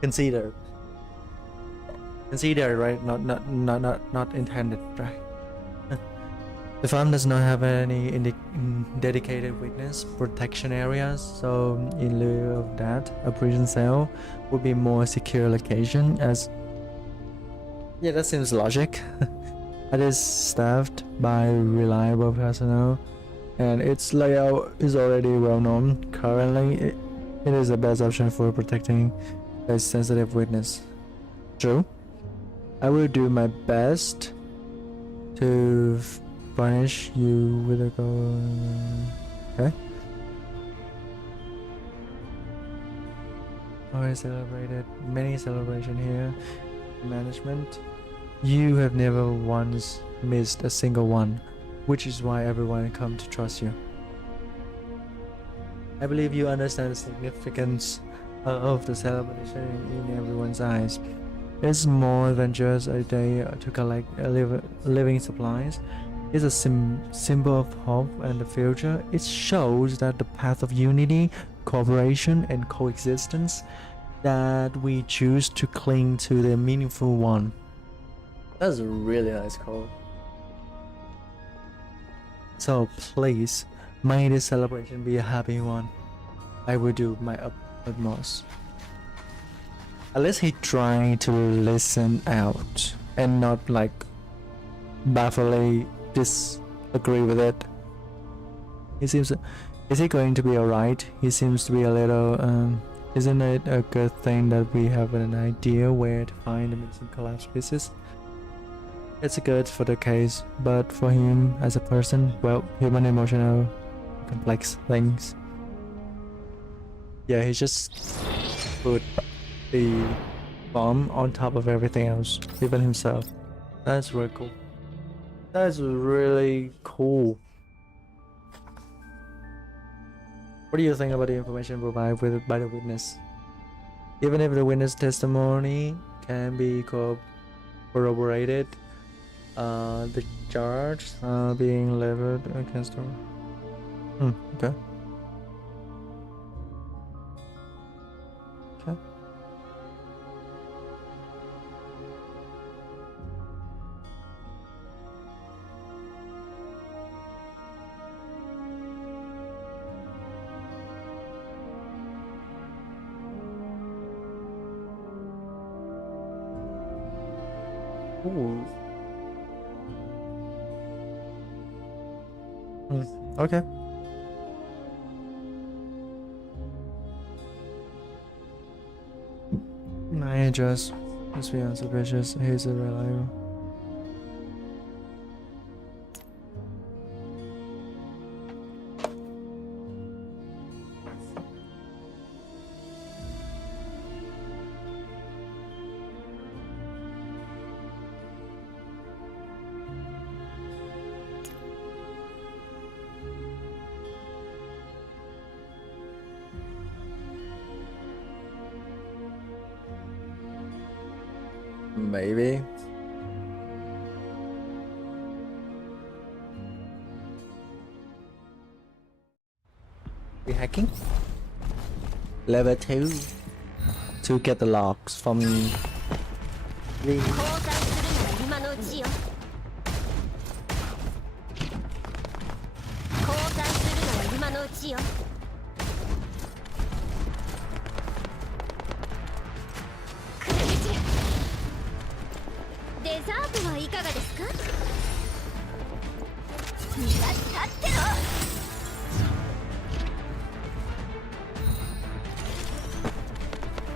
Considered, right? Not intended, right? The farm does not have any dedicated witness protection areas, so in lieu of that, a prison cell would be more secure location. As yeah, that seems logic. It is staffed by reliable personnel, and its layout is already well known. Currently, it is the best option for protecting a sensitive witness. True. I will do my best to punish you with a go. Okay. I celebrated many celebration here. Management. You have never once missed a single one, which is why everyone come to trust you. I believe you understand the significance of the celebration in everyone's eyes. It's more than just a day to collect living supplies. It's a symbol of hope and the future. It shows that the path of unity, cooperation, and coexistence that we choose to cling to the meaningful one. That's a really nice quote. So please, may this celebration be a happy one. I will do my utmost. At least he trying to listen out and not like bafflingly disagree with it. He seems. Is he going to be alright? He seems to be a little. Isn't it a good thing that we have an idea where to find the missing collapsed pieces? It's good for the case, but for him as a person, well, human emotional, complex things. Yeah, he just put the bomb on top of everything else, even himself. That's really cool. That's really cool. What do you think about the information provided by the witness? Even if the witness testimony can be corroborated, the charge being leveled against her. Okay. Okay. Ooh. Okay. I just must be unsuspicious. He's reliable. Maybe. We hacking? Level 2 to get the logs from the 交代するなら今のうちよ。交代するなら今のうちよ。クレビチル、デザートはいかがですか？身が立ってろ。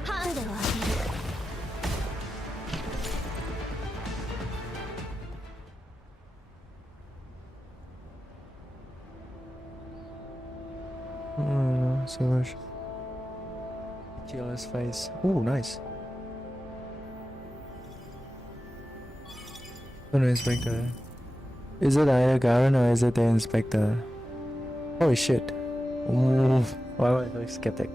ハンデをあげる。so much. Kill his face. Ooh, nice. Oh no, inspector. Is it either Garen or is it the inspector? Holy shit. Ooh, why am I so skeptic?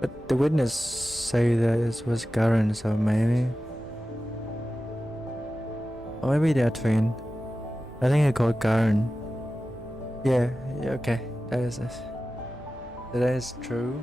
But the witness say that it was Garen, so maybe. Or maybe they're twin. I think I called Garen. Yeah, okay. That is true.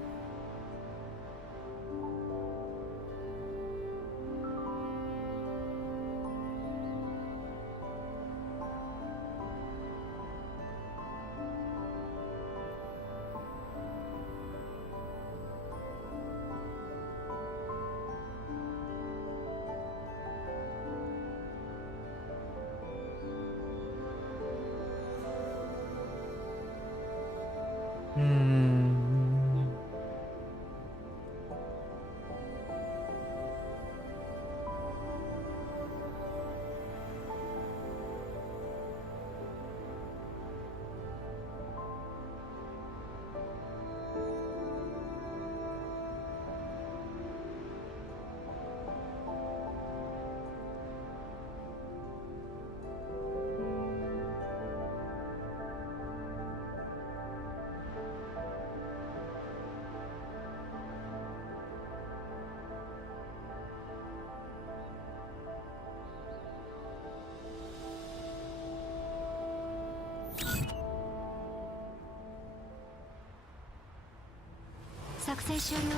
作戦終了。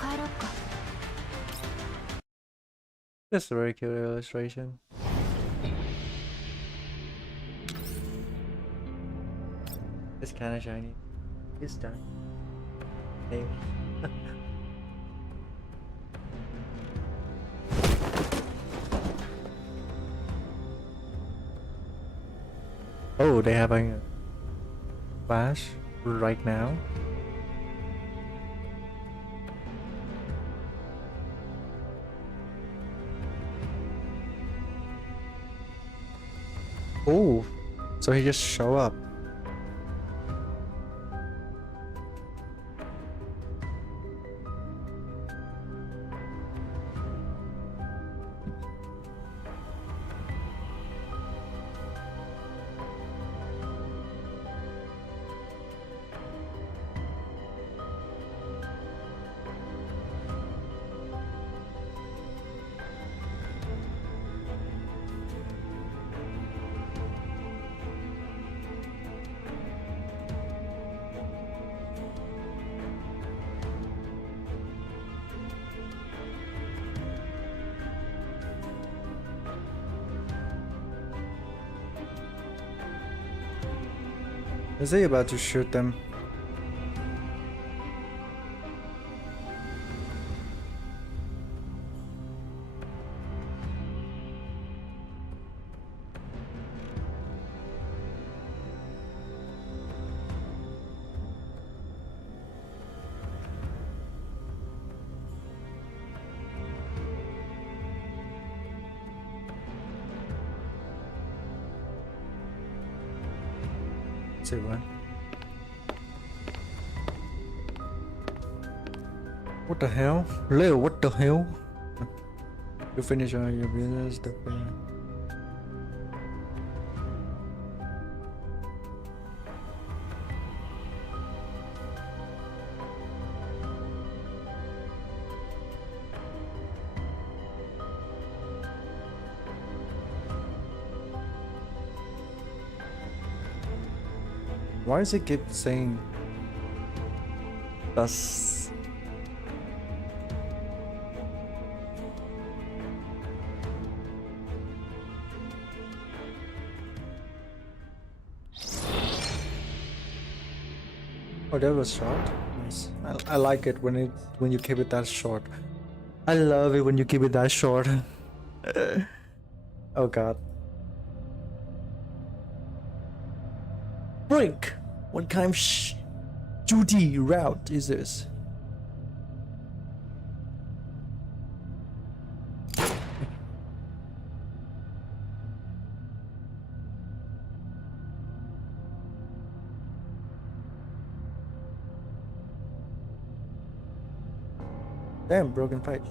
帰ろっか。 That's a very cute illustration. It's kind of shiny. It's done. Hey. Oh, they having a flash right now. Oh, so he just show up. Is he about to shoot them? Say what? What the hell? Leo, what the hell? You finish all your business, the Why does it keep saying thus? Oh, that was short. Nice. I like it when you keep it that short. I love it when you keep it that short. Oh god. Brink! What kind of duty route is this? Damn, broken pipe.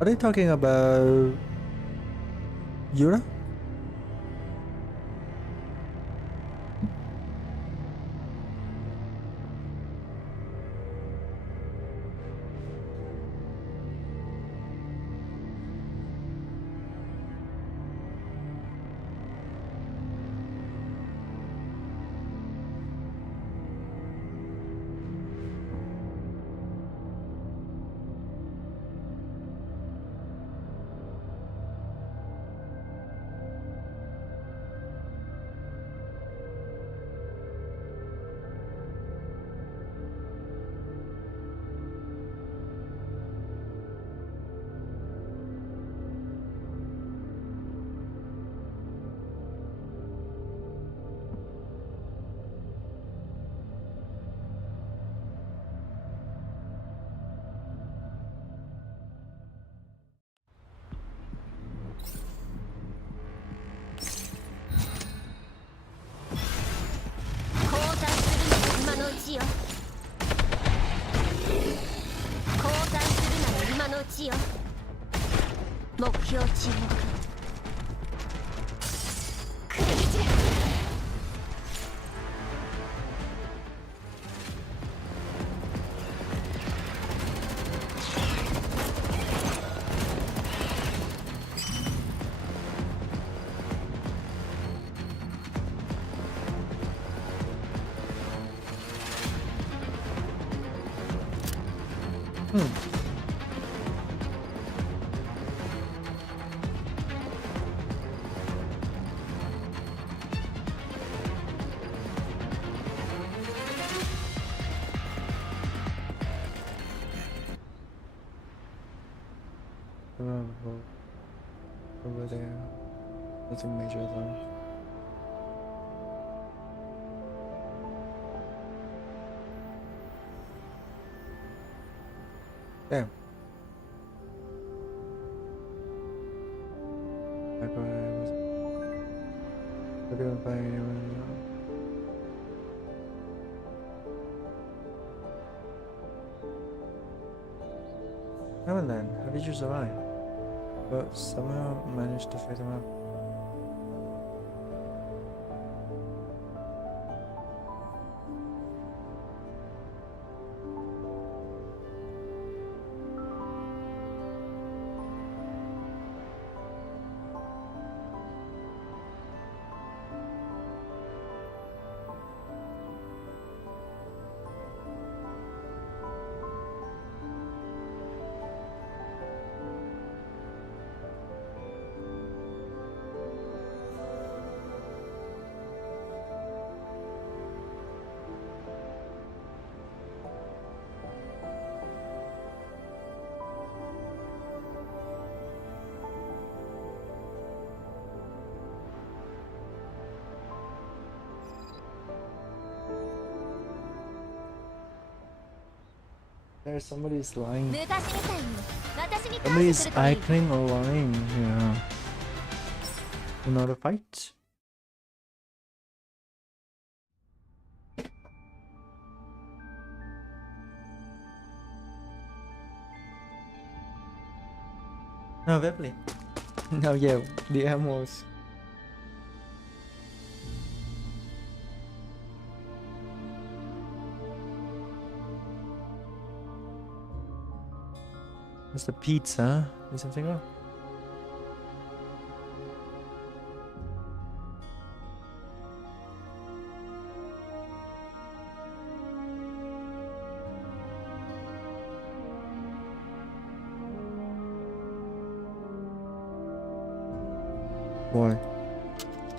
Are they talking about Yura? 沈黙来る道だ。Over there. Nothing major though. Damn. How then? How did you survive? But somehow managed to fight him up. There's somebody's lying. 昔みたいに私に感謝 Somebody's するといい。 idling or lying. Yeah. Another fight? No, Beverly. No, yeah, the animals. What's the pizza? Is something wrong? Why?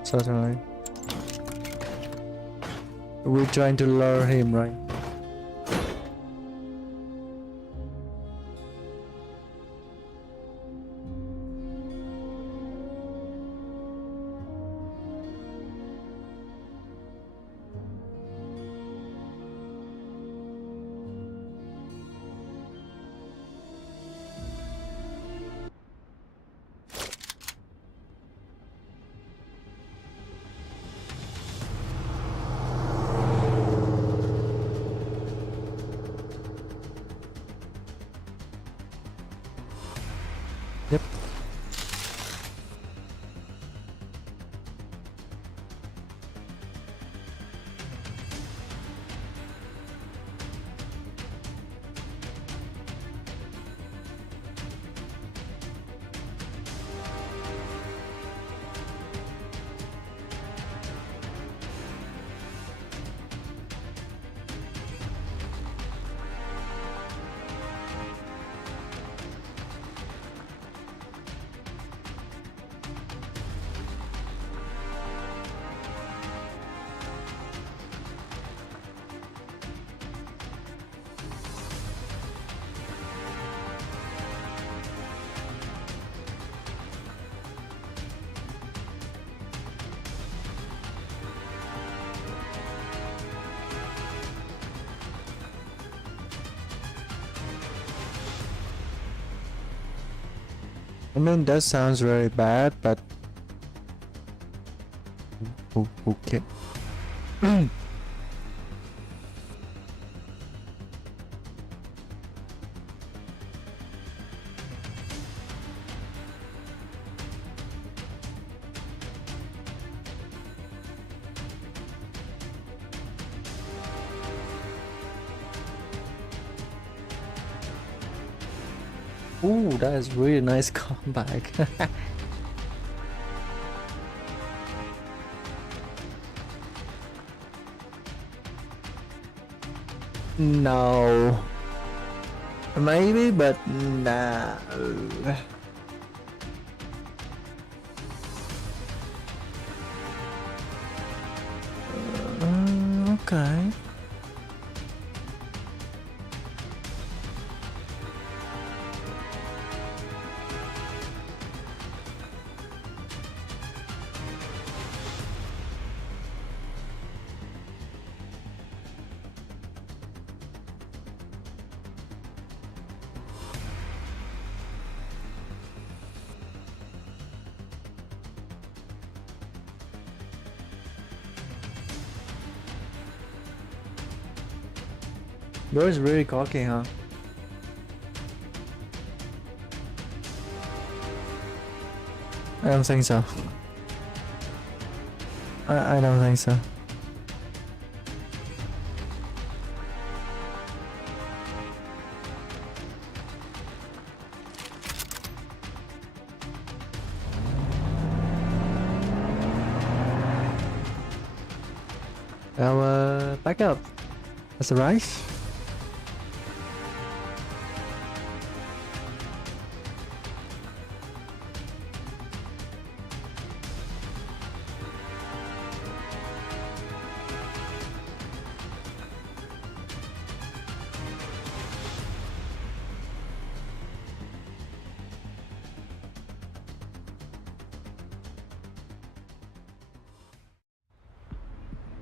Certainly. We're trying to lure him, right? Yep. I mean, that sounds very bad, but okay. Oh, that is really nice comeback. No. Maybe, but no. Okay. Bro is really cocky, huh? I don't think so. I don't think so. Well, back up. That's right.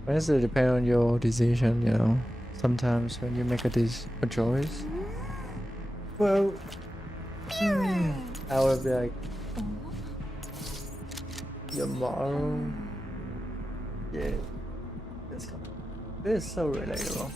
It has to depend on your decision, you know. Sometimes when you make a choice, well, I will be like, your moral, yeah, this is so relatable.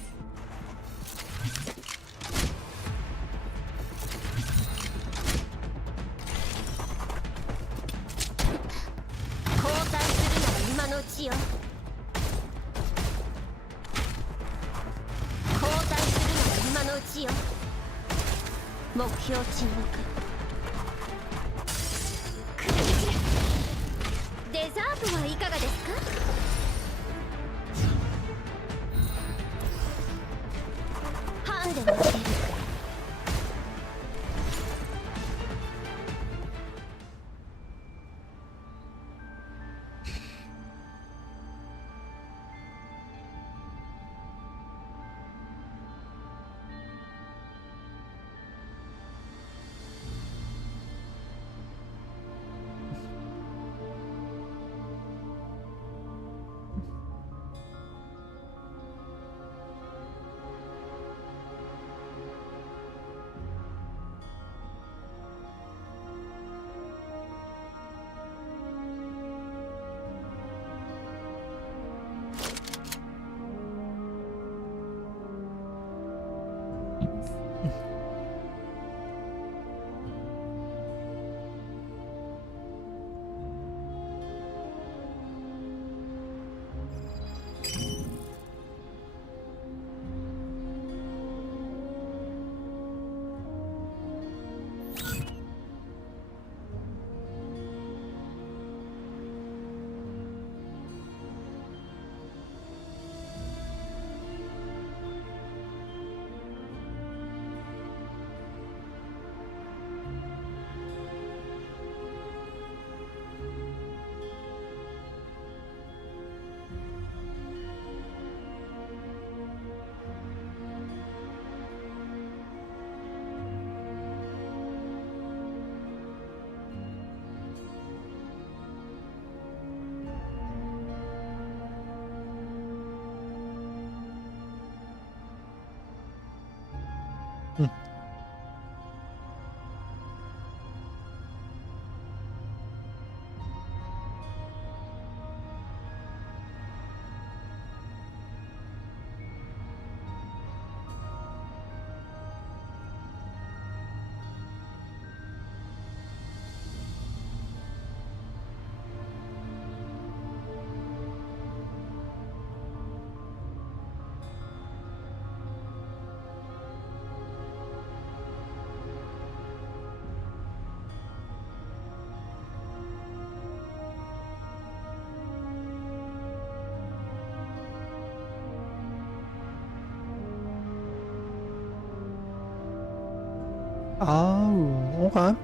Oh, okay.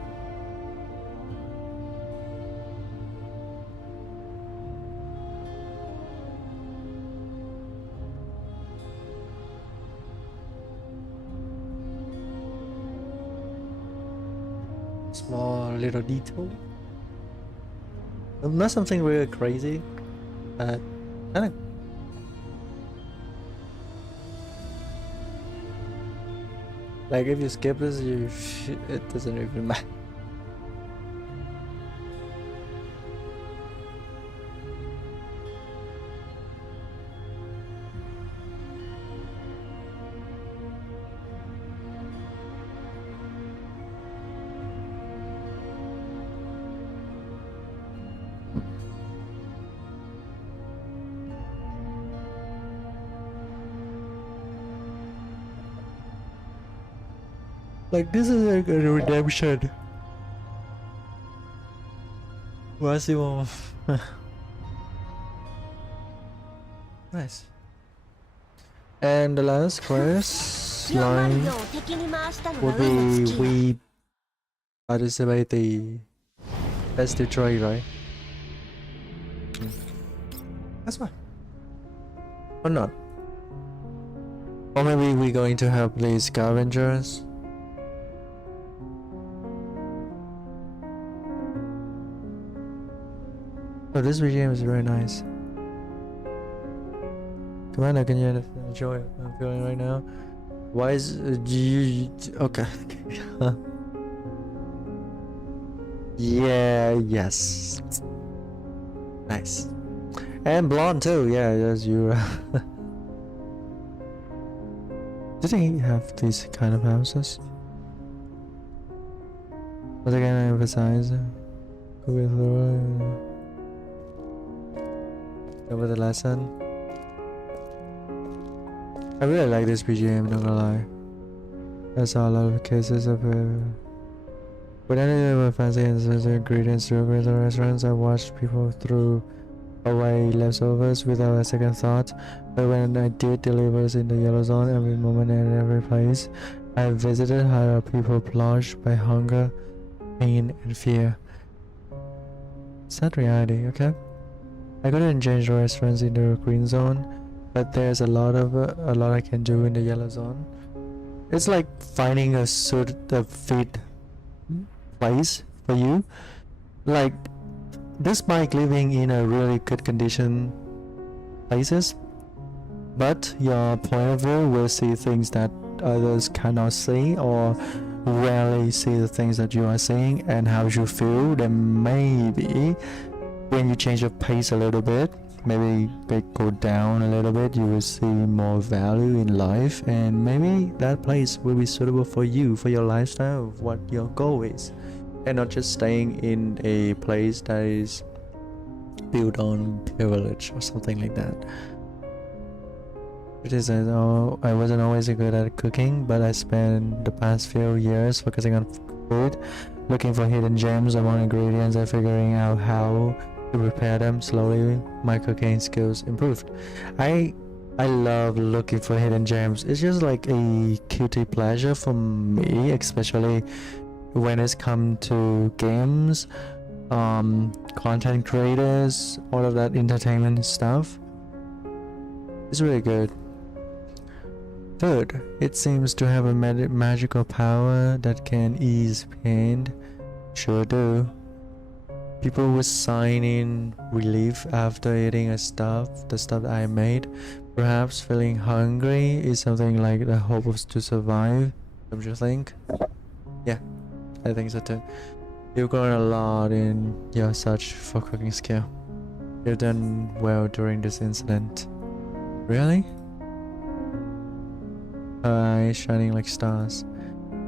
Small little detail. Not something really crazy, but kind of. Like if you skip this, it doesn't even matter. Like this is like a redemption. Massimo. Nice. And the last quest line 404を敵に回したのが would 運の be 尽きよ we participate the festive trade, right? That's fine. Or not. Or maybe we're going to help the scavengers. Oh, this regime is very nice. Commander, can you enjoy what I'm feeling right now? Why is you okay? Yeah, yes. Nice. And blonde too, yeah, yes, you. Did he have these kind of houses? But again, I emphasize. Over the lesson. I really like this BGM, not gonna lie. I saw a lot of cases of when I did fancy ingredients to upgrade the restaurants, I watched people throw away leftovers without a second thought. But when I did delivers in the yellow zone, every moment and every place I visited had people plunged by hunger, pain, and fear. Sad reality, okay? I couldn't change the restaurants in the green zone, but there's a lot I can do in the yellow zone. It's like finding a sort of fit place for you. Like, despite living in a really good condition places, but your point of view will see things that others cannot see, or rarely see the things that you are seeing, and how you feel. Then maybe when you change your pace a little bit, maybe go down a little bit, you will see more value in life, and maybe that place will be suitable for you, for your lifestyle, of what your goal is, and not just staying in a place that is built on privilege or something like that. It is I wasn't always good at cooking, but I spent the past few years focusing on food, looking for hidden gems among ingredients and figuring out how to prepare them. Slowly, my cooking skills improved. I love looking for hidden gems. It's just like a cutie pleasure for me, especially when it's come to games, content creators, all of that entertainment stuff. It's really good. Third, it seems to have a magical power that can ease pain. Sure do. People would sign in relief after eating the stuff that I made. Perhaps feeling hungry is something like the hope to survive. Don't you think? Yeah, I think so too. You've grown a lot in your search for cooking skill. You've done well during this incident. Really? Her eyes shining like stars.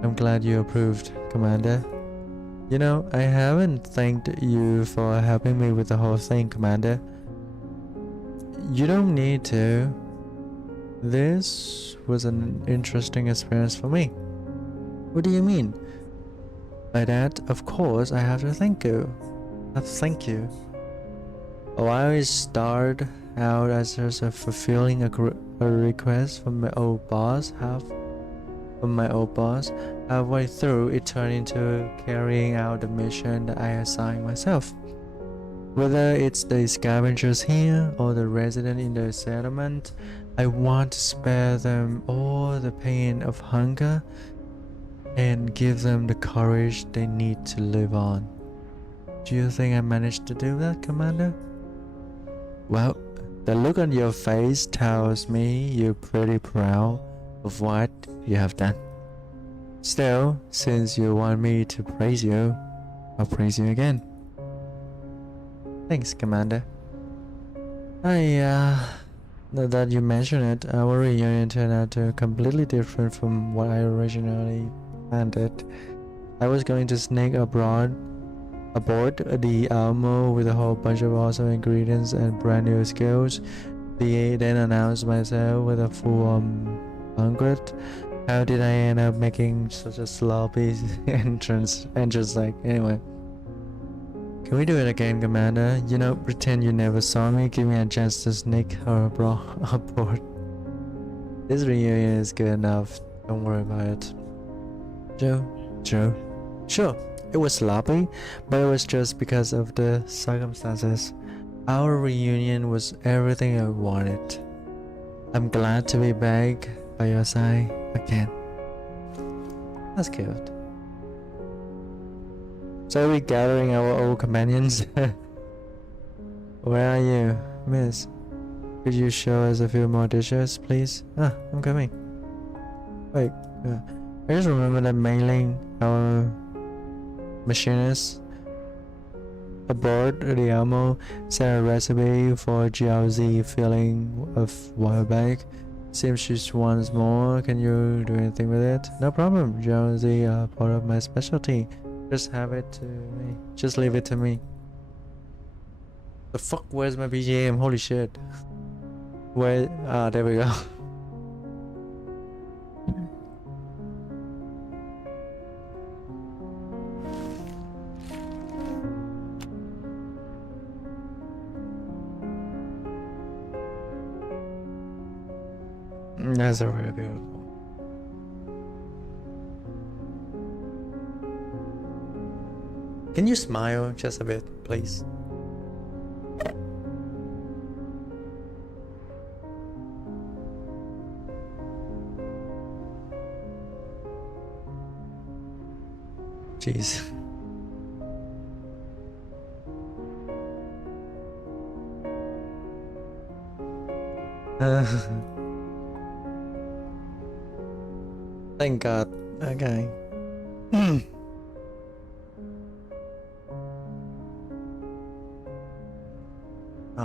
I'm glad you approved, Commander. You know, I haven't thanked you for helping me with the whole thing, Commander. You don't need to. This was an interesting experience for me. What do you mean? By that, of course, I have to thank you. Thank you. Oh, I always start out as just fulfilling a request from my old boss. from my old boss. Halfway through, it turned into carrying out the mission that I assigned myself. Whether it's the scavengers here or the residents in the settlement, I want to spare them all the pain of hunger and give them the courage they need to live on. Do you think I managed to do that, Commander? Well, the look on your face tells me you're pretty proud of what you have done. Still, since you want me to praise you, I'll praise you again. Thanks, Commander. Now that you mention it, our reunion turned out to completely different from what I originally planned it. I was going to sneak aboard the Almo with a whole bunch of awesome ingredients and brand new skills. Then announced myself with a full banquet. How did I end up making such a sloppy entrance like anyway? Can we do it again, Commander? You know, pretend you never saw me, give me a chance to sneak her aboard. This reunion is good enough, don't worry about it. Joe? Sure, it was sloppy, but it was just because of the circumstances. Our reunion was everything I wanted. I'm glad to be back by your side again. That's cute. So we're gathering our old companions. Where are you, miss? Could you show us a few more dishes, please? I'm coming. Wait, I just remember that mailing our machinist aboard the Almo sent a recipe for GLZ filling a while back. Seems she wants more. Can you do anything with it? No problem. GLZ are part of my specialty. Just have it to me. Just leave it to me. The fuck? Where's my BGM? Holy shit. Where? There we go. That's a really beautiful. Can you smile just a bit, please? Jeez. Thank God. Okay.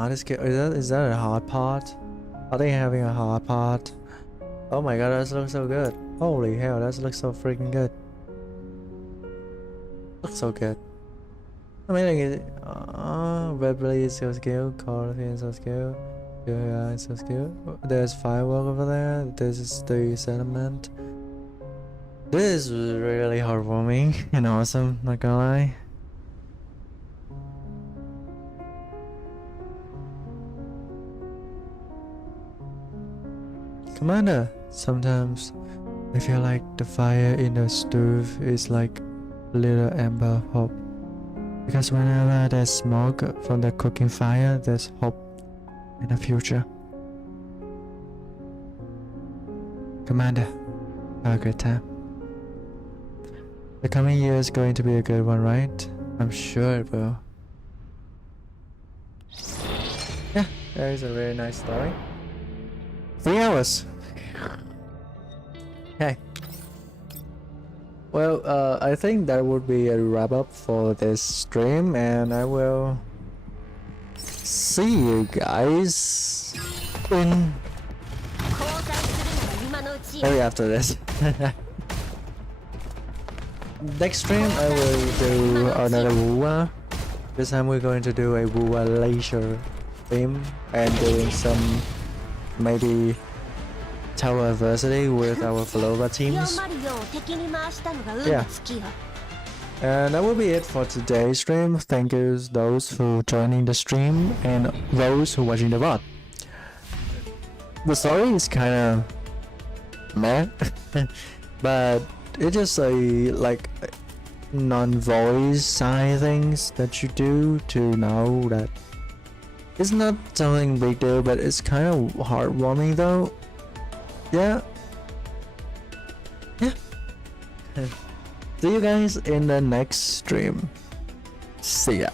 This kid, is that a hot pot? Are they having a hot pot? Oh my god, that looks so good. Holy hell, that looks so freaking good. Looks so good. I mean, like, red belly is so cute, color is so cute. Yeah, it's so cute. There's firework over there. This is the settlement. This is really heartwarming and awesome, not gonna lie. Commander, sometimes I feel like the fire in the stove is like a little ember of hope. Because whenever there's smoke from the cooking fire, there's hope in the future. Commander, have a good time. The coming year is going to be a good one, right? I'm sure it will. Yeah, that is a very nice story. 3 hours. Okay. Well, I think that would be a wrap up for this stream, and I will see you guys in maybe after this. Next stream I will do another Wuwa. This time we're going to do a Wuwa leisure theme and doing some maybe tower adversity with our Flora teams. Yeah. And that will be it for today's stream. Thank you those who joining the stream and those who watching the VOD. The story is kinda meh. but it's just a like non-voice side things that you do to know that it's not something big deal, but it's kind of heartwarming though. Yeah. See you guys in the next stream. See ya.